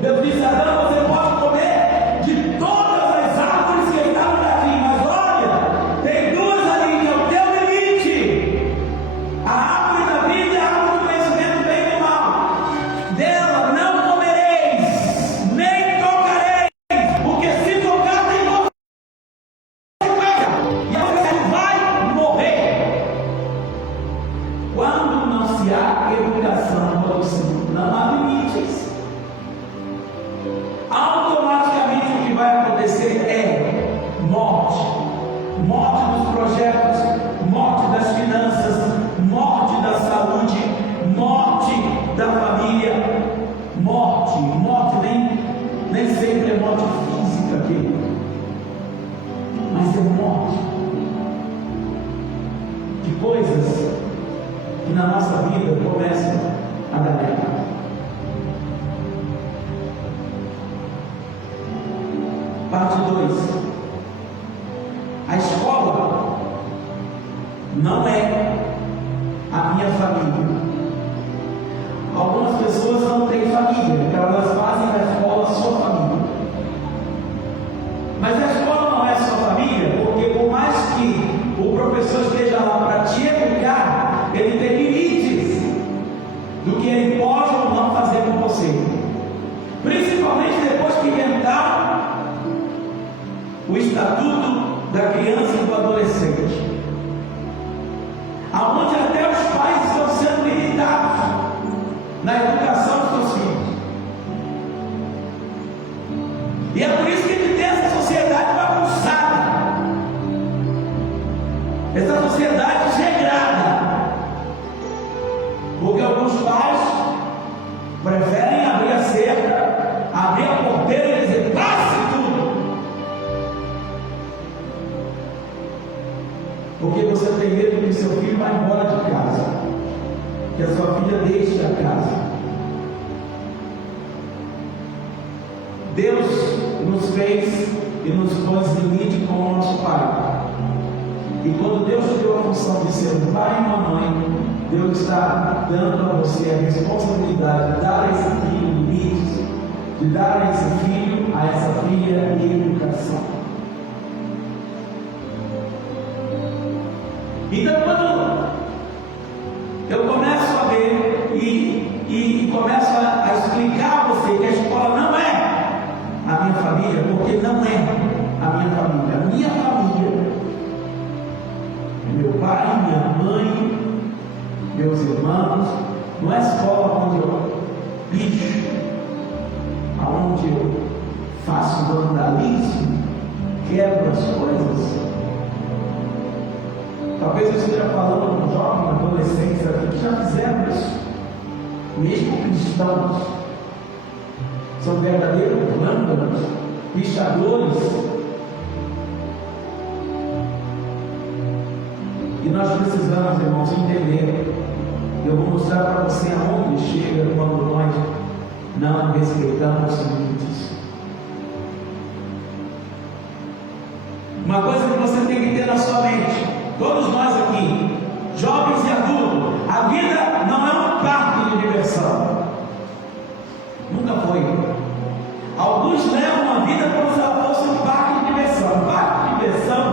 Deus disse a Adão: você pode comer de todas as árvores que estão no jardim, mas olha, tem duas ali que é o teu limite. A árvore da vida e a árvore do conhecimento do bem e do mal. Dela não comereis, nem tocareis, porque se tocar tem morte. E você vai morrer. Quando não se há educação para o Senhor, não há limites. Automaticamente o que vai acontecer é morte. Morte dos projetos, morte das finanças, morte da saúde, morte da família. Morte nem sempre é morte física aqui, mas é morte de coisas que na nossa vida começam a dar errado. Parte 2. A escola não é a minha família. Algumas pessoas não têm família, então elas fazem da escola sua família. Mas a escola não é sua família, porque por mais que o professor esteja lá para te educar, ele tem limites do que ele pode ou não fazer com você. Principalmente depois que inventaram o Estatuto da Criança e do Adolescente, aonde até os pais estão sendo limitados na educação dos seus filhos. E é por isso que a gente tem essa sociedade bagunçada, essa sociedade desregrada, porque alguns pais preferem abrir a cerca, abrir a porteira e dizer: passe tudo, porque você tem medo que seu filho vá embora de casa, que a sua filha deixe a casa. Deus nos fez e nos pôs limite com o nosso Pai. E quando Deus te deu a função de ser um pai e uma mãe, Deus está dando a você a responsabilidade de dar a esse filho limites, de dar a esse filho, a essa filha, educação. Então, quando eu começo a ver e começo a explicar a você que a escola não é a minha família, porque não é a minha família. A minha família é meu pai, minha mãe, meus irmãos. Não é a escola onde eu picho, aonde eu faço vandalismo, quebro as coisas. Talvez eu esteja falando com jovens, adolescentes aqui que já fizeram isso, mesmo cristãos, são verdadeiros vândalos, pichadores. E nós precisamos, irmãos, entender. Eu vou mostrar para você aonde chega quando nós não respeitamos os limites. Uma coisa que você tem que ter na sua mente, todos nós aqui, jovens e adultos, a vida não é um parque de diversão. Nunca foi. Alguns levam a vida como se ela fosse um parque de diversão. Um parque de diversão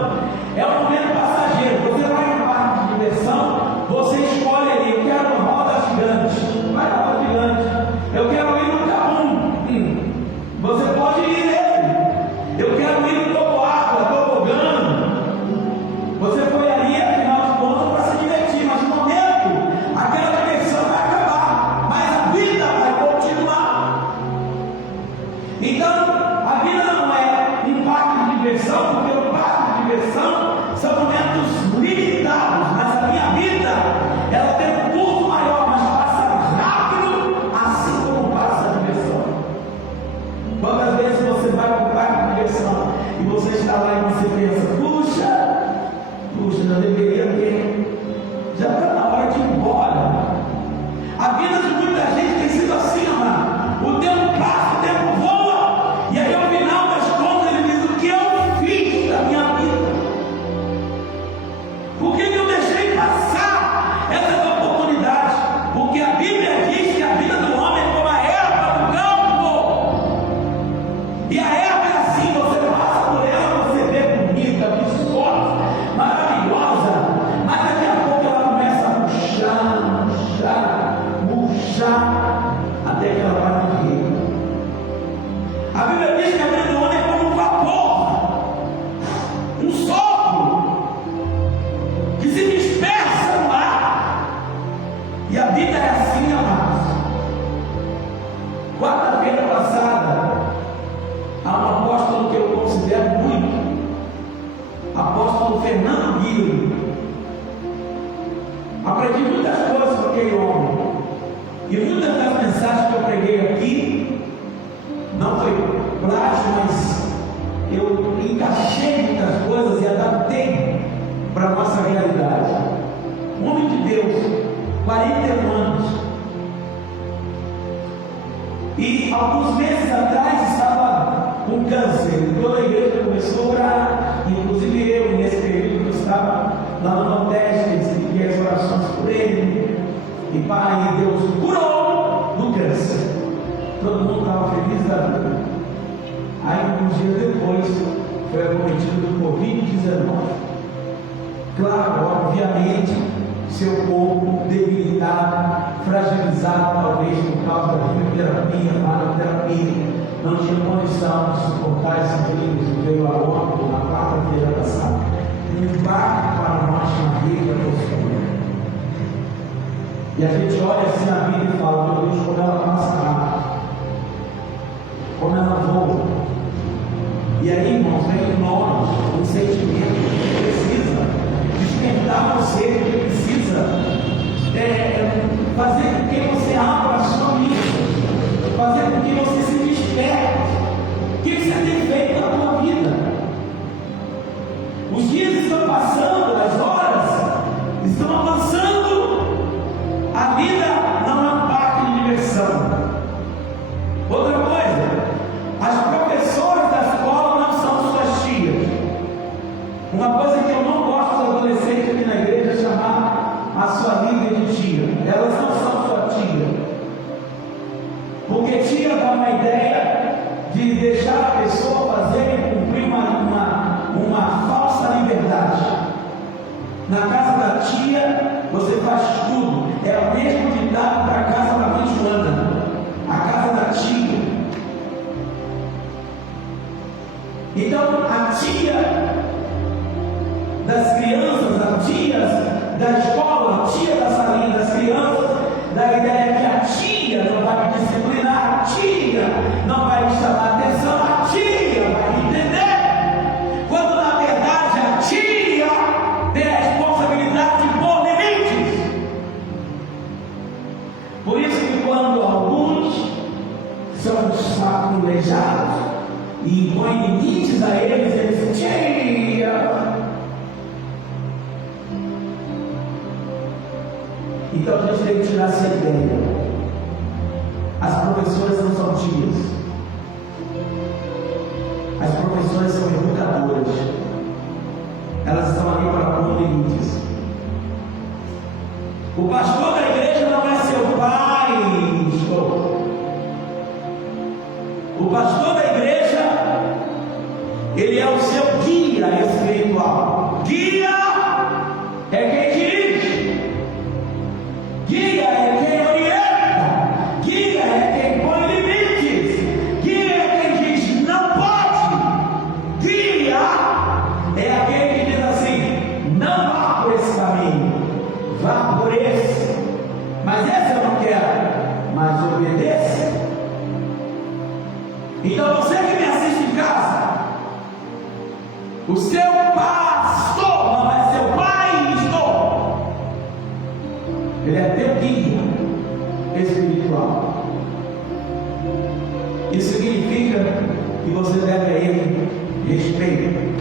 é um momento passageiro. Você vai em um parque de diversão, você escolhe ali: eu quero roda gigante, vai na roda gigante, eu quero ir no cabum. conversão, e você está lá e você pensa, puxa, já deveria ter, já está na hora de ir embora. A vida de muita gente tem sido assim, amado. O tempo passa, o tempo voa, e aí ao final das contas ele diz: o que eu fiz da minha vida? Por que eu deixei passar essas oportunidades? Porque a Bíblia diz que a vida do homem é como a erva do campo. E a erva é assim, você passa por ela, você vê bonita, vistosa, maravilhosa, mas daqui a pouco ela começa a murchar, até que ela vai morrer. A Bíblia diz que a vida do homem é como um vapor, um sopro, que se dispersa no ar. E a vida é assim, amados. Quarta-feira passada, há um apóstolo que eu considero muito, apóstolo Fernando Guilherme. Aprendi muitas coisas com aquele homem, e muitas das mensagens que eu preguei aqui não foi plágio, mas eu encaixei muitas coisas e adaptei para a nossa realidade. Um homem de Deus, 41 anos, e alguns meses atrás estava com câncer. Toda a igreja começou a orar, inclusive eu, nesse período que eu estava lá no Nordeste, expliquei as orações por ele, e Pai, Deus curou do câncer. Todo mundo estava feliz da vida. Aí, uns dias depois, foi acometido do Covid-19. Claro, obviamente, seu corpo debilitado, fragilizado, talvez por causa da quimioterapia, radioterapia, não tinha condição de suportar esse vírus. Veio a óbito na quarta-feira passada. Um impacto para nós na vida posterior. E a gente olha assim a vida e fala: meu Deus, como ela passa rápido, como ela voa. E aí, irmãos, vem em nós um sentimento que precisa despertar você, que precisa fazer com que você abra a sua mente, fazer com que você se desperte. O que você tem feito na tua vida? Os dias estão passando, as horas estão avançando. A vida não é um parque de diversão. Outra coisa, as professoras da escola não são suas tias. Uma coisa que eu não gosto dos adolescentes aqui na igreja é chamar a sua amiga de tia. Elas não são sua tia. Porque tia dá uma ideia de deixar a pessoa fazer e cumprir uma falsa liberdade. Na casa da tia, você faz tudo. É o mesmo ditado para a casa da mãe Joana, a casa da tia. Então, a tia das crianças, a tia da escola, a tia da salinha das crianças, da ideia que a tia não vai me disciplinar, a tia não vai me chamar atenção, a tia vai me entender, quando na verdade a tia tem a responsabilidade de pôr limites. Por isso que quando alguns são sacrilejados e impõem limites a eles, eles dizem: tia. Então a gente tem que tirar essa ideia. As professoras não são tias. As professoras são educadoras. Elas estão ali para pôr limites. O pastor da igreja não é seu pai, o pastor da igreja, ele é o seu guia espiritual. Guia é quem dirige. Guia é quem orienta. Guia é quem põe limites. Guia é quem diz: não pode. Guia é aquele que diz assim: não vá por esse caminho, vá por esse. Mas esse eu não quero, mas obedeça. Então você que me assiste em casa, o seu pastor não é seu pai, pastor. Ele é teu guia espiritual. Isso significa que você deve a ele respeito.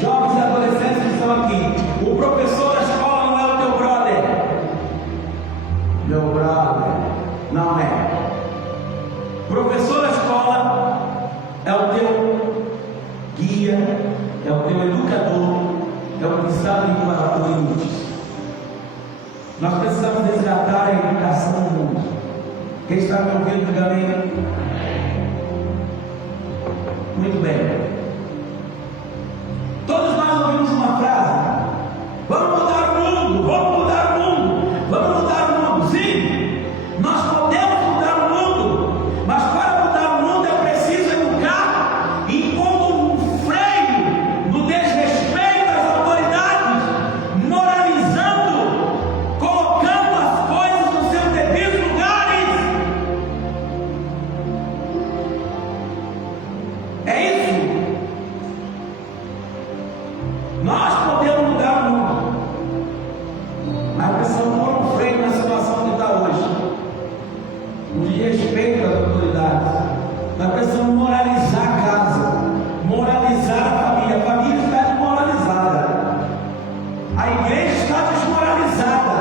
Jovens e adolescentes que estão aqui, o professor da escola não é o teu brother. Meu brother, não é. Professor da escola é o teu guia, é o teu educador, é o que sabe para os limites. Nós precisamos resgatar a educação no mundo. Quem está me ouvindo, diga amém. Muito bem. Todos nós ouvimos uma frase: vamos mudar o mundo, vamos mudar o mundo, vamos mudar o mundo. Sim, nós podemos mudar o mundo, mas para mudar o mundo é preciso educar, impondo um freio no desrespeito às autoridades, moralizando, colocando as coisas nos seus devidos lugares. É isso. Nós podemos mudar o mundo, mas precisamos pôr um freio na situação que está hoje, de respeito às autoridades. Nós precisamos moralizar a casa, moralizar a família. A família está desmoralizada, a igreja está desmoralizada.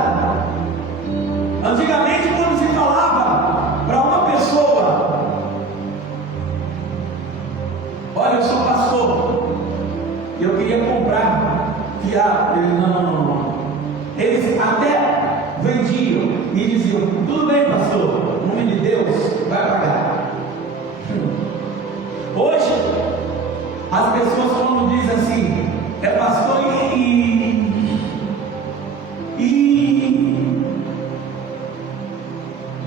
Antigamente, quando se falava para uma pessoa: olha, eu sou pastor, eu queria comprar fiado. Não. Eles até vendiam e diziam: tudo bem, pastor, o nome de Deus vai pagar. Hoje, as pessoas, quando dizem assim, é pastor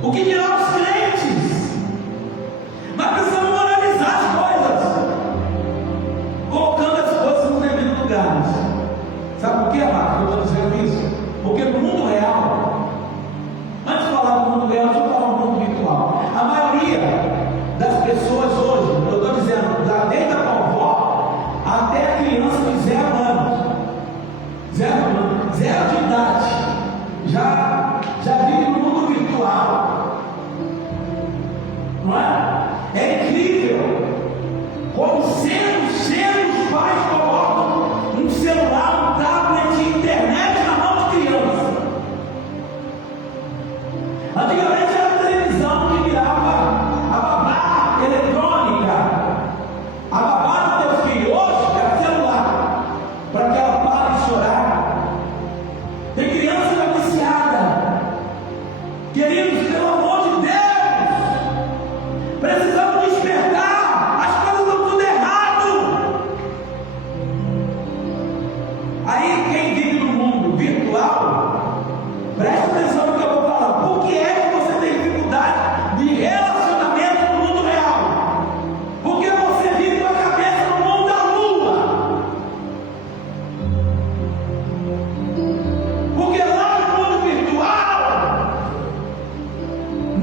o que dirá os crentes? Mas precisamos moralizar as coisas, colocando as coisas no devido lugar. Sabe por que, amado, eu estou dizendo isso? Porque no mundo real, antes de falar do mundo real, deixa eu falar do mundo virtual. A maioria das pessoas hoje, eu estou dizendo, desde a vovó até a criança de 0 anos, 0 de idade, já vive no mundo virtual. Não é? É incrível como cedo os pais colocam um celular, um tablet, internet na mão de criança. Antigamente era a televisão que virava a babá eletrônica, a babá do teu filho. Hoje é celular, para que ela pare de chorar. Tem criança viciada. Queridos, pelo amor de Deus, precisamos despertar. As coisas estão tudo errado. Aí quem vive no mundo virtual, presta atenção no que eu vou falar. Por que é que você tem dificuldade de relacionamento no mundo real? Porque você vive com a cabeça no mundo da lua. Porque lá no mundo virtual,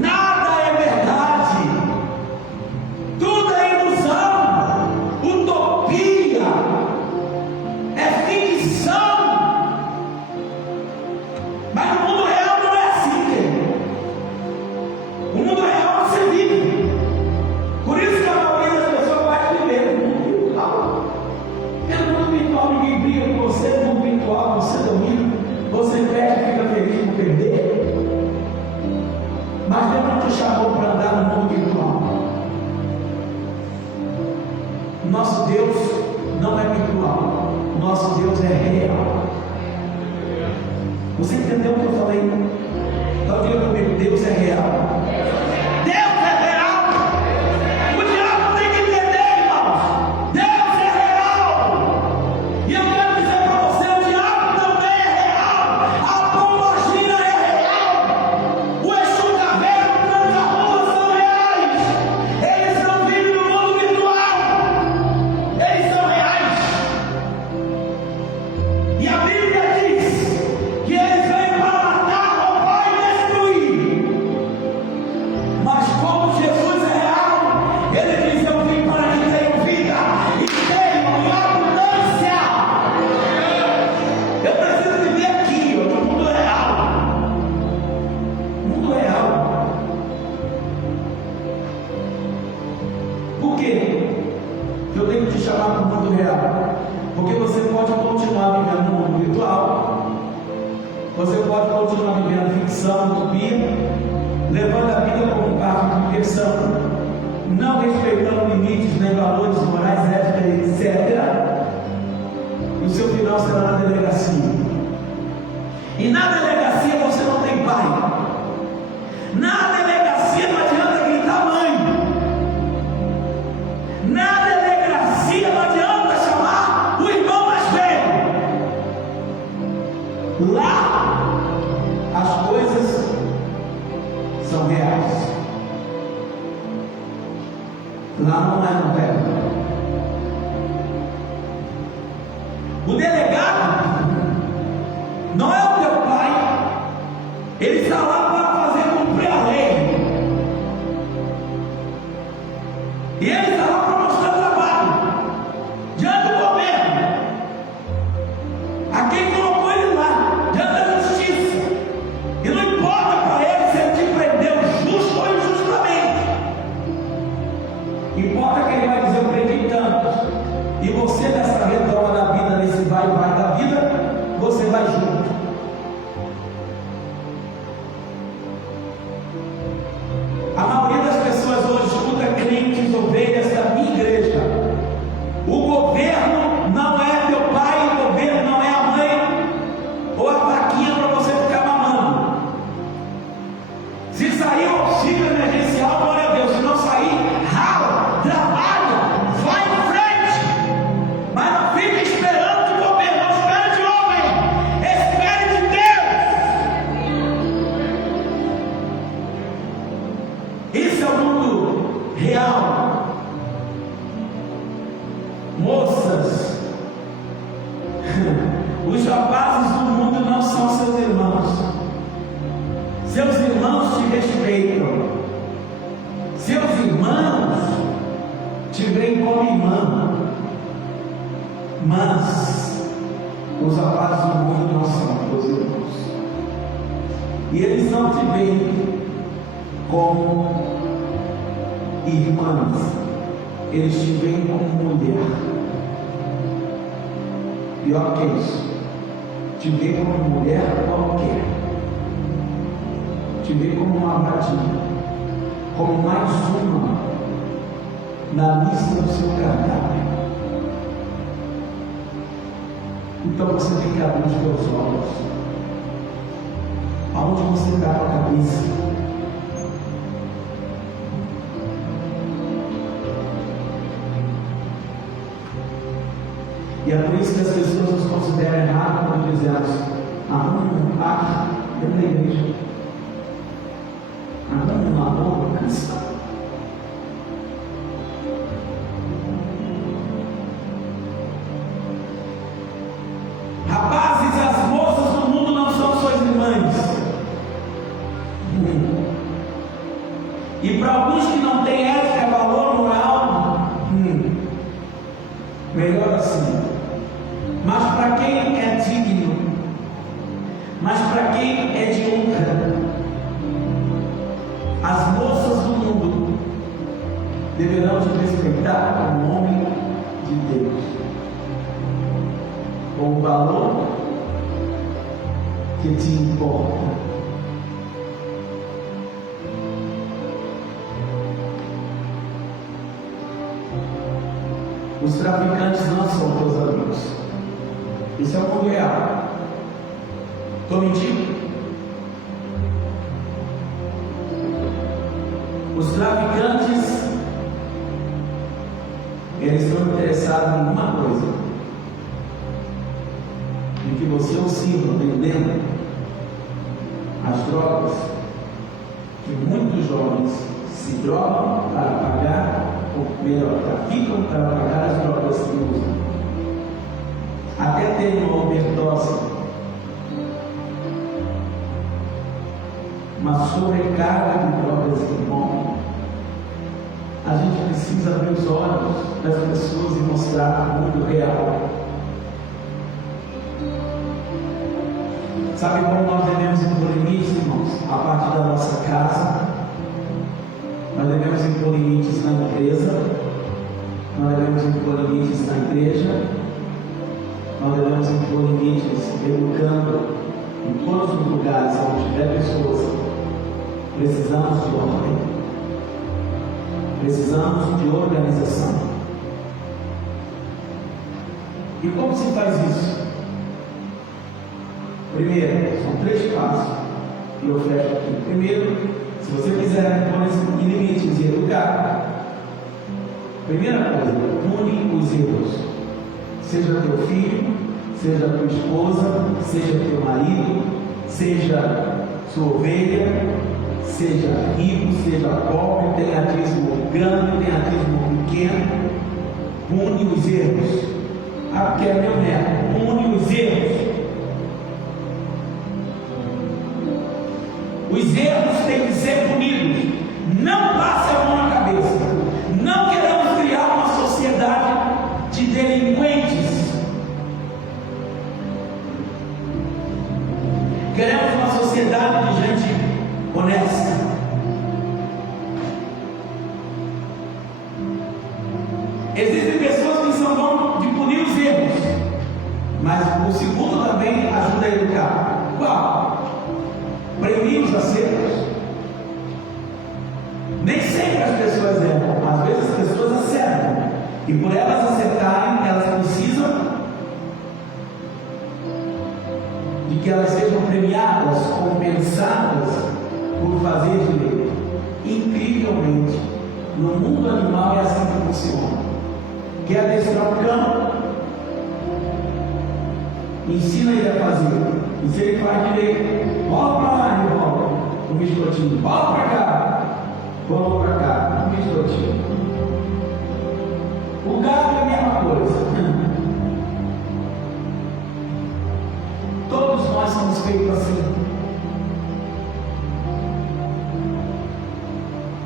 nada é verdade, tudo é ilusão, utopia, é ficção. Mas no mundo real não é assim, querido. O mundo real você vive. Por isso que a maioria das pessoas vai viver no mundo virtual. Porque no mundo virtual ninguém briga com você, no mundo virtual você domina, você perde e fica feliz por perder. Mas Deus não te chamou para andar no mundo virtual. Nosso Deus não é virtual, nosso Deus é real. Você entendeu o que eu falei? Então diga comigo: Deus é real. Deus é real. O diabo tem que entender, irmãos. Deus é real. E eu quero dizer para você: o diabo também é real. A pombagira é real. O Exu Caveira, o Tranca-Rua são reais. Eles não vivem no mundo virtual. Eles são reais. E a Bíblia diz que eles vêm para matar, roubar e destruir. continuar com o mundo real, porque você pode continuar vivendo no mundo virtual, você pode continuar vivendo ficção, utopia, levando a vida como parte de diversão, não respeitando limites nem valores morais, éticos, etc. E o seu final será na delegacia. E na delegacia você não tem pai. Na delegacia não adianta gritar mãe. Na delegacia não adianta chamar o irmão mais velho. Lá as coisas são reais. Lá não é novela. O delegado não é o teu pai. Ele está lá para fazer cumprir a lei. E ele está lá para mostrar trabalho diante do governo. A quem colocou ele lá, diante da justiça. E não importa para ele se ele te prendeu justo ou injustamente. Importa que ele vai dizer: eu prendi tantos. E você nessa redoma da vida, nesse vai e vai da vida, você vai junto. A maioria das pessoas hoje escuta crentes, ovelhas da minha igreja. O governo não é teu pai, o governo não é a mãe ou a vaquinha para você ficar mamando. Se sair o auxílio emergencial, glória a Deus. Se não sair, rala, trabalha, vai em frente. Mas não fique esperando de governo, não espere de homem, espere de Deus. Isso é o mundo real. Moças, os rapazes do mundo não são seus irmãos. Seus irmãos te respeitam. Seus irmãos te veem como irmã. Mas os rapazes do mundo não são teus irmãos. E eles não te veem como irmãs. Eles te veem como mulher. Pior que isso, te vê como mulher qualquer. Te vê como uma vadia, como mais uma na lista do seu cardápio. Então você tem que abrir os teus olhos. Aonde você está com a cabeça? E é por isso que as pessoas nos consideram errados quando dizemos: arrume um par dentro da igreja, arrume um amor cristão. Rapazes, as moças do mundo não são suas irmãs. E para alguns que não têm ética, valor, moral, melhor assim. Mas para quem é digno, mas para quem é de honra, as moças do mundo deverão te respeitar como homem de Deus, com o valor que te importa. Os traficantes não são teus amigos. Isso é o mundo real. Estou mentindo? Os traficantes, eles estão interessados em uma coisa: em que você os sirva vendendo as drogas, que muitos jovens se drogam para pagar, ou melhor, traficam para pagar as drogas que usam. Até ter uma overdose, uma sobrecarga de drogas que morrem. A gente precisa abrir os olhos das pessoas e mostrar o mundo real. Sabe como nós devemos impor limites, irmãos? A partir da nossa casa, nós devemos impor limites na empresa, nós devemos impor limites na igreja, nós devemos impor limites educando em todos os lugares onde tiver pessoas. Precisamos de ordem, precisamos de organização. E como se faz isso? Primeiro, são 3 passos que eu fecho aqui. Primeiro, se você quiser impor limites e educar, primeira coisa, pune os erros. Seja teu filho, seja tua esposa, seja teu marido, seja sua ovelha, seja rico, seja pobre, tenha dízimo grande, tenha dízimo pequeno, pune os erros. Ah, porque é meu neto, pune os erros. Os erros têm que ser punidos. Não passe a mão na cabeça. Não queremos criar uma sociedade de delinquentes. Queremos uma sociedade de gente honesta. Existem pessoas que são bom de punir os erros, mas o segundo também ajuda a educar. Qual? Premir os acertos. Nem sempre as pessoas erram, às vezes as pessoas acertam, e por elas acertarem, elas precisam de que elas sejam premiadas, compensadas por fazer direito. Incrivelmente, no mundo animal é assim que funciona. Quer adestrar o cão? Ensina ele a fazer. E se ele faz direito, bola para lá, irmão, um biscoitinho, bola para cá, bola para cá, um biscoitinho. O gato é a mesma coisa. Todos nós somos feitos assim.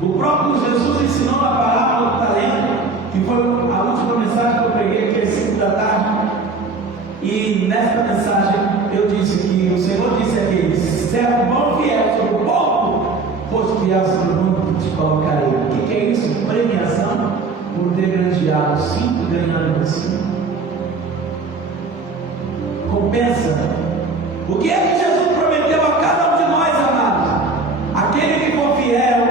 O próprio Jesus ensinou a parábola do talento, que foi a última mensagem que eu preguei aqui às 5 da tarde. E nessa mensagem eu disse que o Senhor disse a aquele: servo bom e fiel sobre o pouco, fosse fiel sobre o muito, te colocarei. O que é isso? Premiação por ter granjeado 5 ganhando 5. Compensa. O que é que Jesus prometeu a cada um de nós, amados? Aquele que for fiel,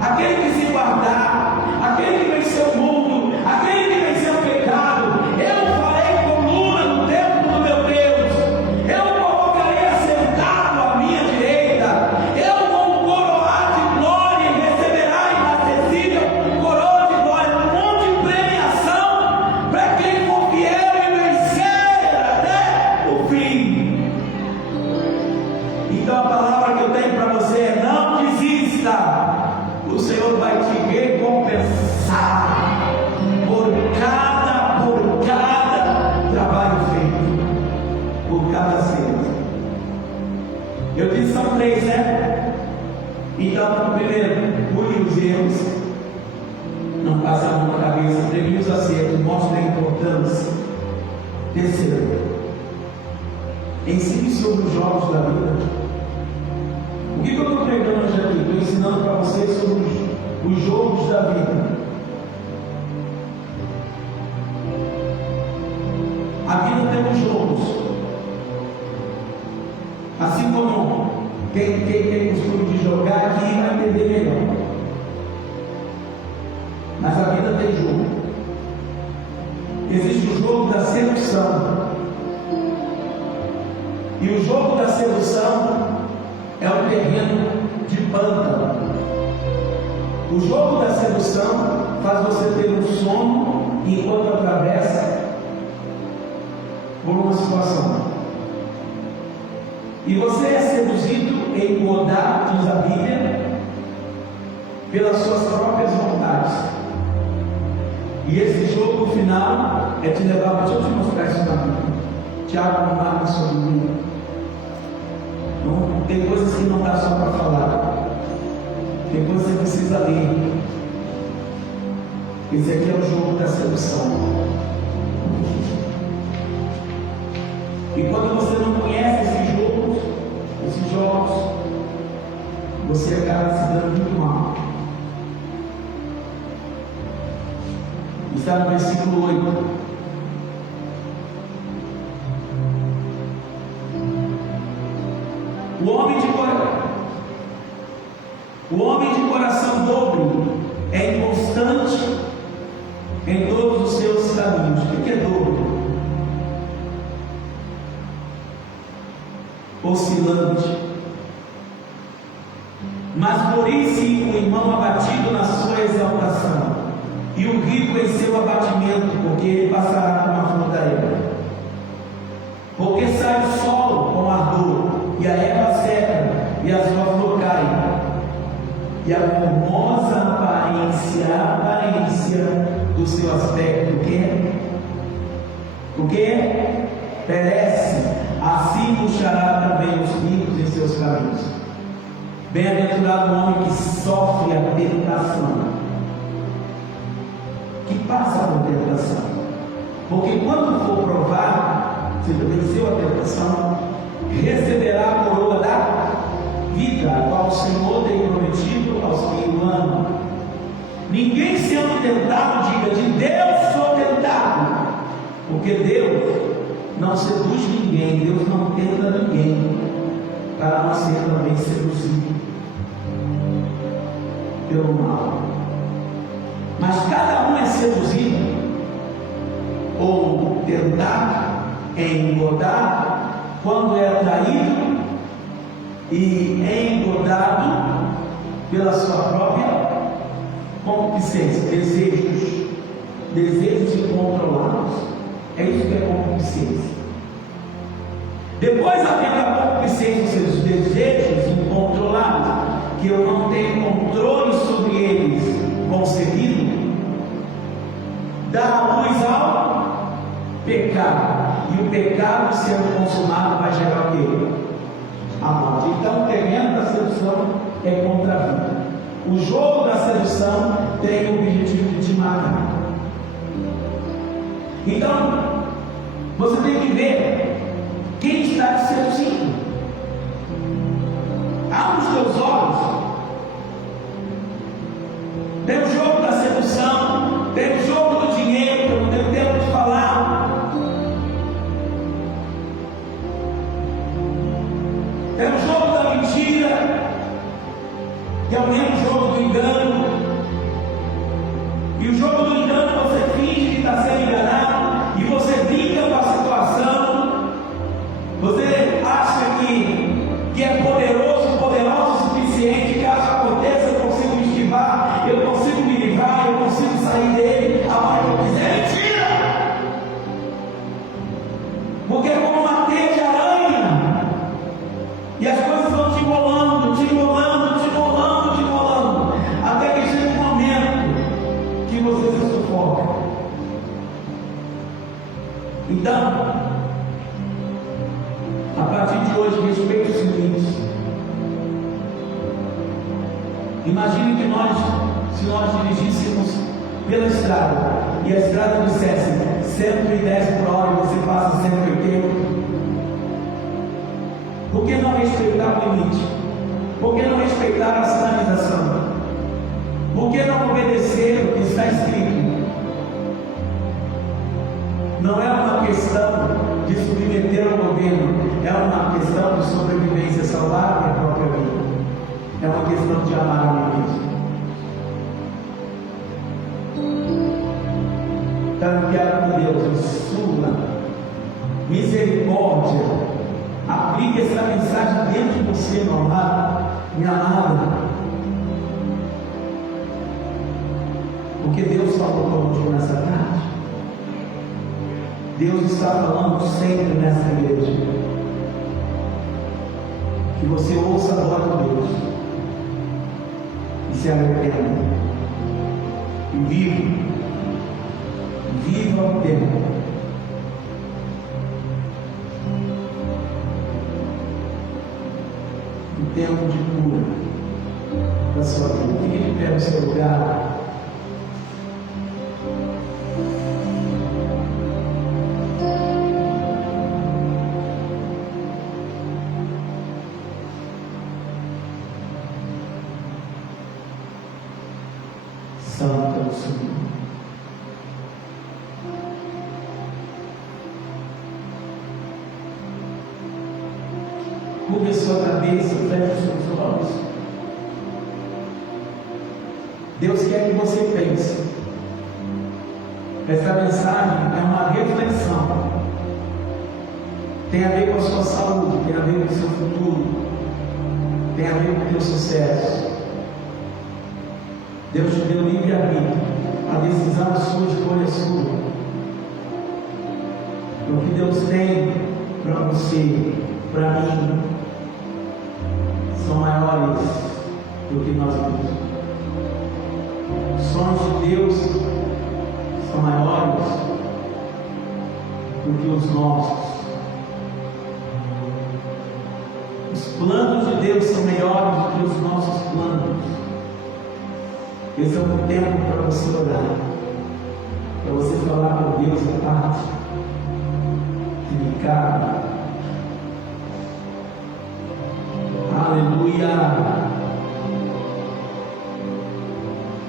aquele que se guardar, aquele que venceu o mundo, aquele que venceu o pecado, eu farei coluna no templo do meu Deus, eu colocarei assentado à minha direita, eu vou coroar de glória e receberá inacessível coroa de glória, um monte de premiação para quem for fiel e vencer até o fim. Então a palavra que eu tenho para você é: não desista. O Senhor vai te recompensar por cada trabalho feito, por cada acerto. Eu disse são 3, né? Então, primeiro, pune os erros, não passe a mão na cabeça, premie os acertos, mostre a importância. Terceiro, ensine sobre os jogos da vida. O que eu estou pregando hoje aqui? Estou ensinando para vocês sobre os jogos da vida. A vida tem os jogos. Assim como quem tem costume de jogar aqui vai entender melhor. Mas a vida tem jogo. Existe o jogo da sedução. E o jogo da sedução é um terreno de pântano. O jogo da sedução faz você ter um sono enquanto atravessa por uma situação. E você é seduzido e engordado, diz a Bíblia, pelas suas próprias vontades. E esse jogo final é te levar. Deixa eu te mostrar isso na Bíblia. Tiago não marca sobre mim. Não, tem coisas que não dá só para falar. Tem coisas que você precisa ler. Esse aqui é o jogo da sedução. E quando você não conhece esses jogos, você acaba se dando muito mal. Está no versículo 8. O homem de coração dobre é inconstante em todos os seus caminhos. O que é dobre? Oscilante. Mas por-se o irmão abatido na sua exaltação, e o rico em seu abatimento, porque ele passará como a flor da erva. Porque sai o sol com ardor, e a erva seca, e a sua flor cai, e a formosa aparência do seu aspecto, o que? Perece, assim puxará também os ricos em seus caminhos. Bem-aventurado o homem que sofre a tentação, que passa por tentação, porque quando for provar, se venceu a tentação, receberá a coroa da vida, a qual o Senhor tem prometido aos que o amam. Ninguém sendo tentado diga: de Deus sou tentado, porque Deus não seduz ninguém, Deus não tenta ninguém, para não ser também seduzido pelo mal. Mas cada um é seduzido ou tentado em engodar quando é atraído e engodado pela sua própria concupiscência, desejos incontrolados. É isso que é concupiscência. Depois, havendo a concupiscência, ou seja, os desejos incontrolados, que eu não tenho controle sobre eles concebido, dá a luz ao pecado, e o pecado sendo consumado vai gerar o quê? A morte. Então o terreno da sedução é contra a vida. O jogo da sedução tem o objetivo de te matar. Então você tem que ver quem está te seduzindo. Abre os teus olhos. Tem o jogo da sedução, tem o jogo do dinheiro, que eu não tenho tempo de falar. Tem o jogo da mentira, que é o mesmo jogo do engano. E o jogo do engano você finge que está sendo enganado, e você brinca com a situação. Você acha que é poderoso o suficiente, caso aconteça, eu consigo me esquivar, eu consigo me livrar, eu consigo sair dele a hora que eu quiser. Mentira! Porque é como uma teia de aranha, e as coisas vão te enrolando, até que chega um momento que você se sufoca. Então, a partir de hoje, respeite o seguinte: imagine que se nós dirigíssemos pela estrada, e a estrada dissesse 110 por hora e você passa 180. Por que não respeitar o limite? Por que não respeitar a sinalização? Por que não obedecer o que está escrito? Não é uma questão de submeter ao governo, é uma questão de sobrevivência, salvar a minha própria vida. É uma questão de amar a mim mesmo. Então eu quero que Deus, em sua misericórdia, aplique essa mensagem dentro de você, meu amado, minha amada. Porque Deus falou conosco nessa tarde. Deus está falando sempre nessa igreja. Que você ouça a voz de Deus e se arrependa e viva o tempo. O tempo de cura da sua vida. Fique de pé no seu lugar. Santo é o Senhor. curve a sua cabeça, feche os seus olhos. Deus quer que você pense. Essa mensagem é uma reflexão. Tem a ver com a sua saúde, tem a ver com o seu futuro, tem a ver com o teu sucesso. Deus te deu livre-arbítrio. A decisão é sua, a escolha é sua. O que Deus tem para você, para mim, são maiores do que nós mesmos. Os sonhos de Deus são maiores do que os nossos. Os planos de Deus são melhores do que os nossos planos. Esse é o tempo para você orar, para você falar com Deus a parte que lhe cabe. Aleluia,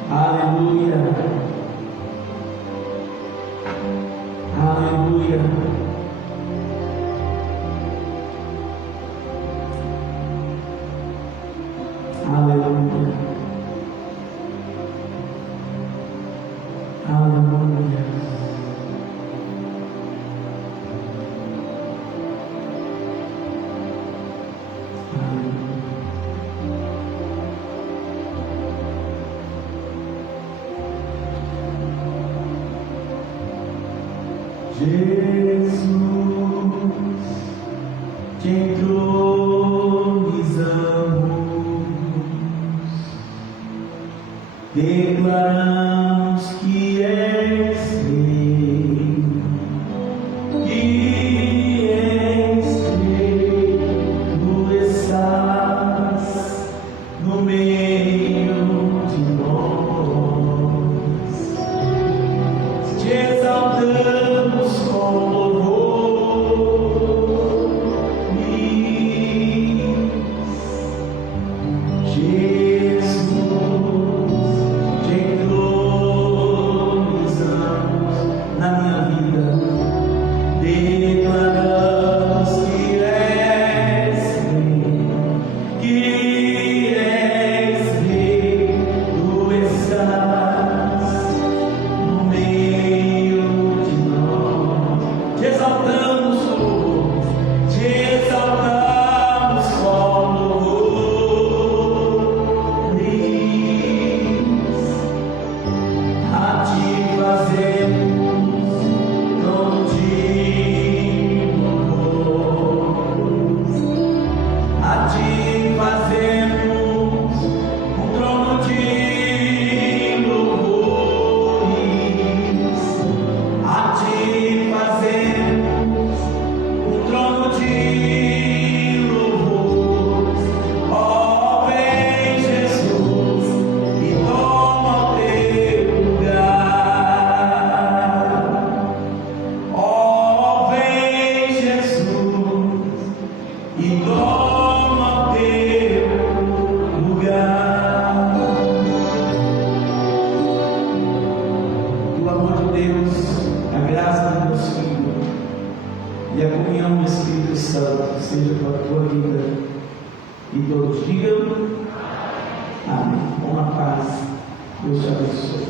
aleluia, aleluia. Aleluia. Aleluia. Jesus, te entronizamos, declaramos que és Rei, que és Rei, tu estás no meio de nós, te exaltamos com louvores. Jesus, te entronizamos na minha vida, declaramos que és Rei, tu estás no meio de nós, te exaltamos com louvores, te exaltamos com louvores, a ti fazemos trono de louvores, a ti fazemos um trono de louvores, a ti fazemos um trono de louvores. Ó, vem Jesus e toma o teu lugar. Ó, vem Jesus e toma o teu lugar. O amor de Deus, a graça do Deus Filho e a comunhão do Espírito Santo seja com a tua vida. E todos digam amém. Com a paz, Deus te abençoe.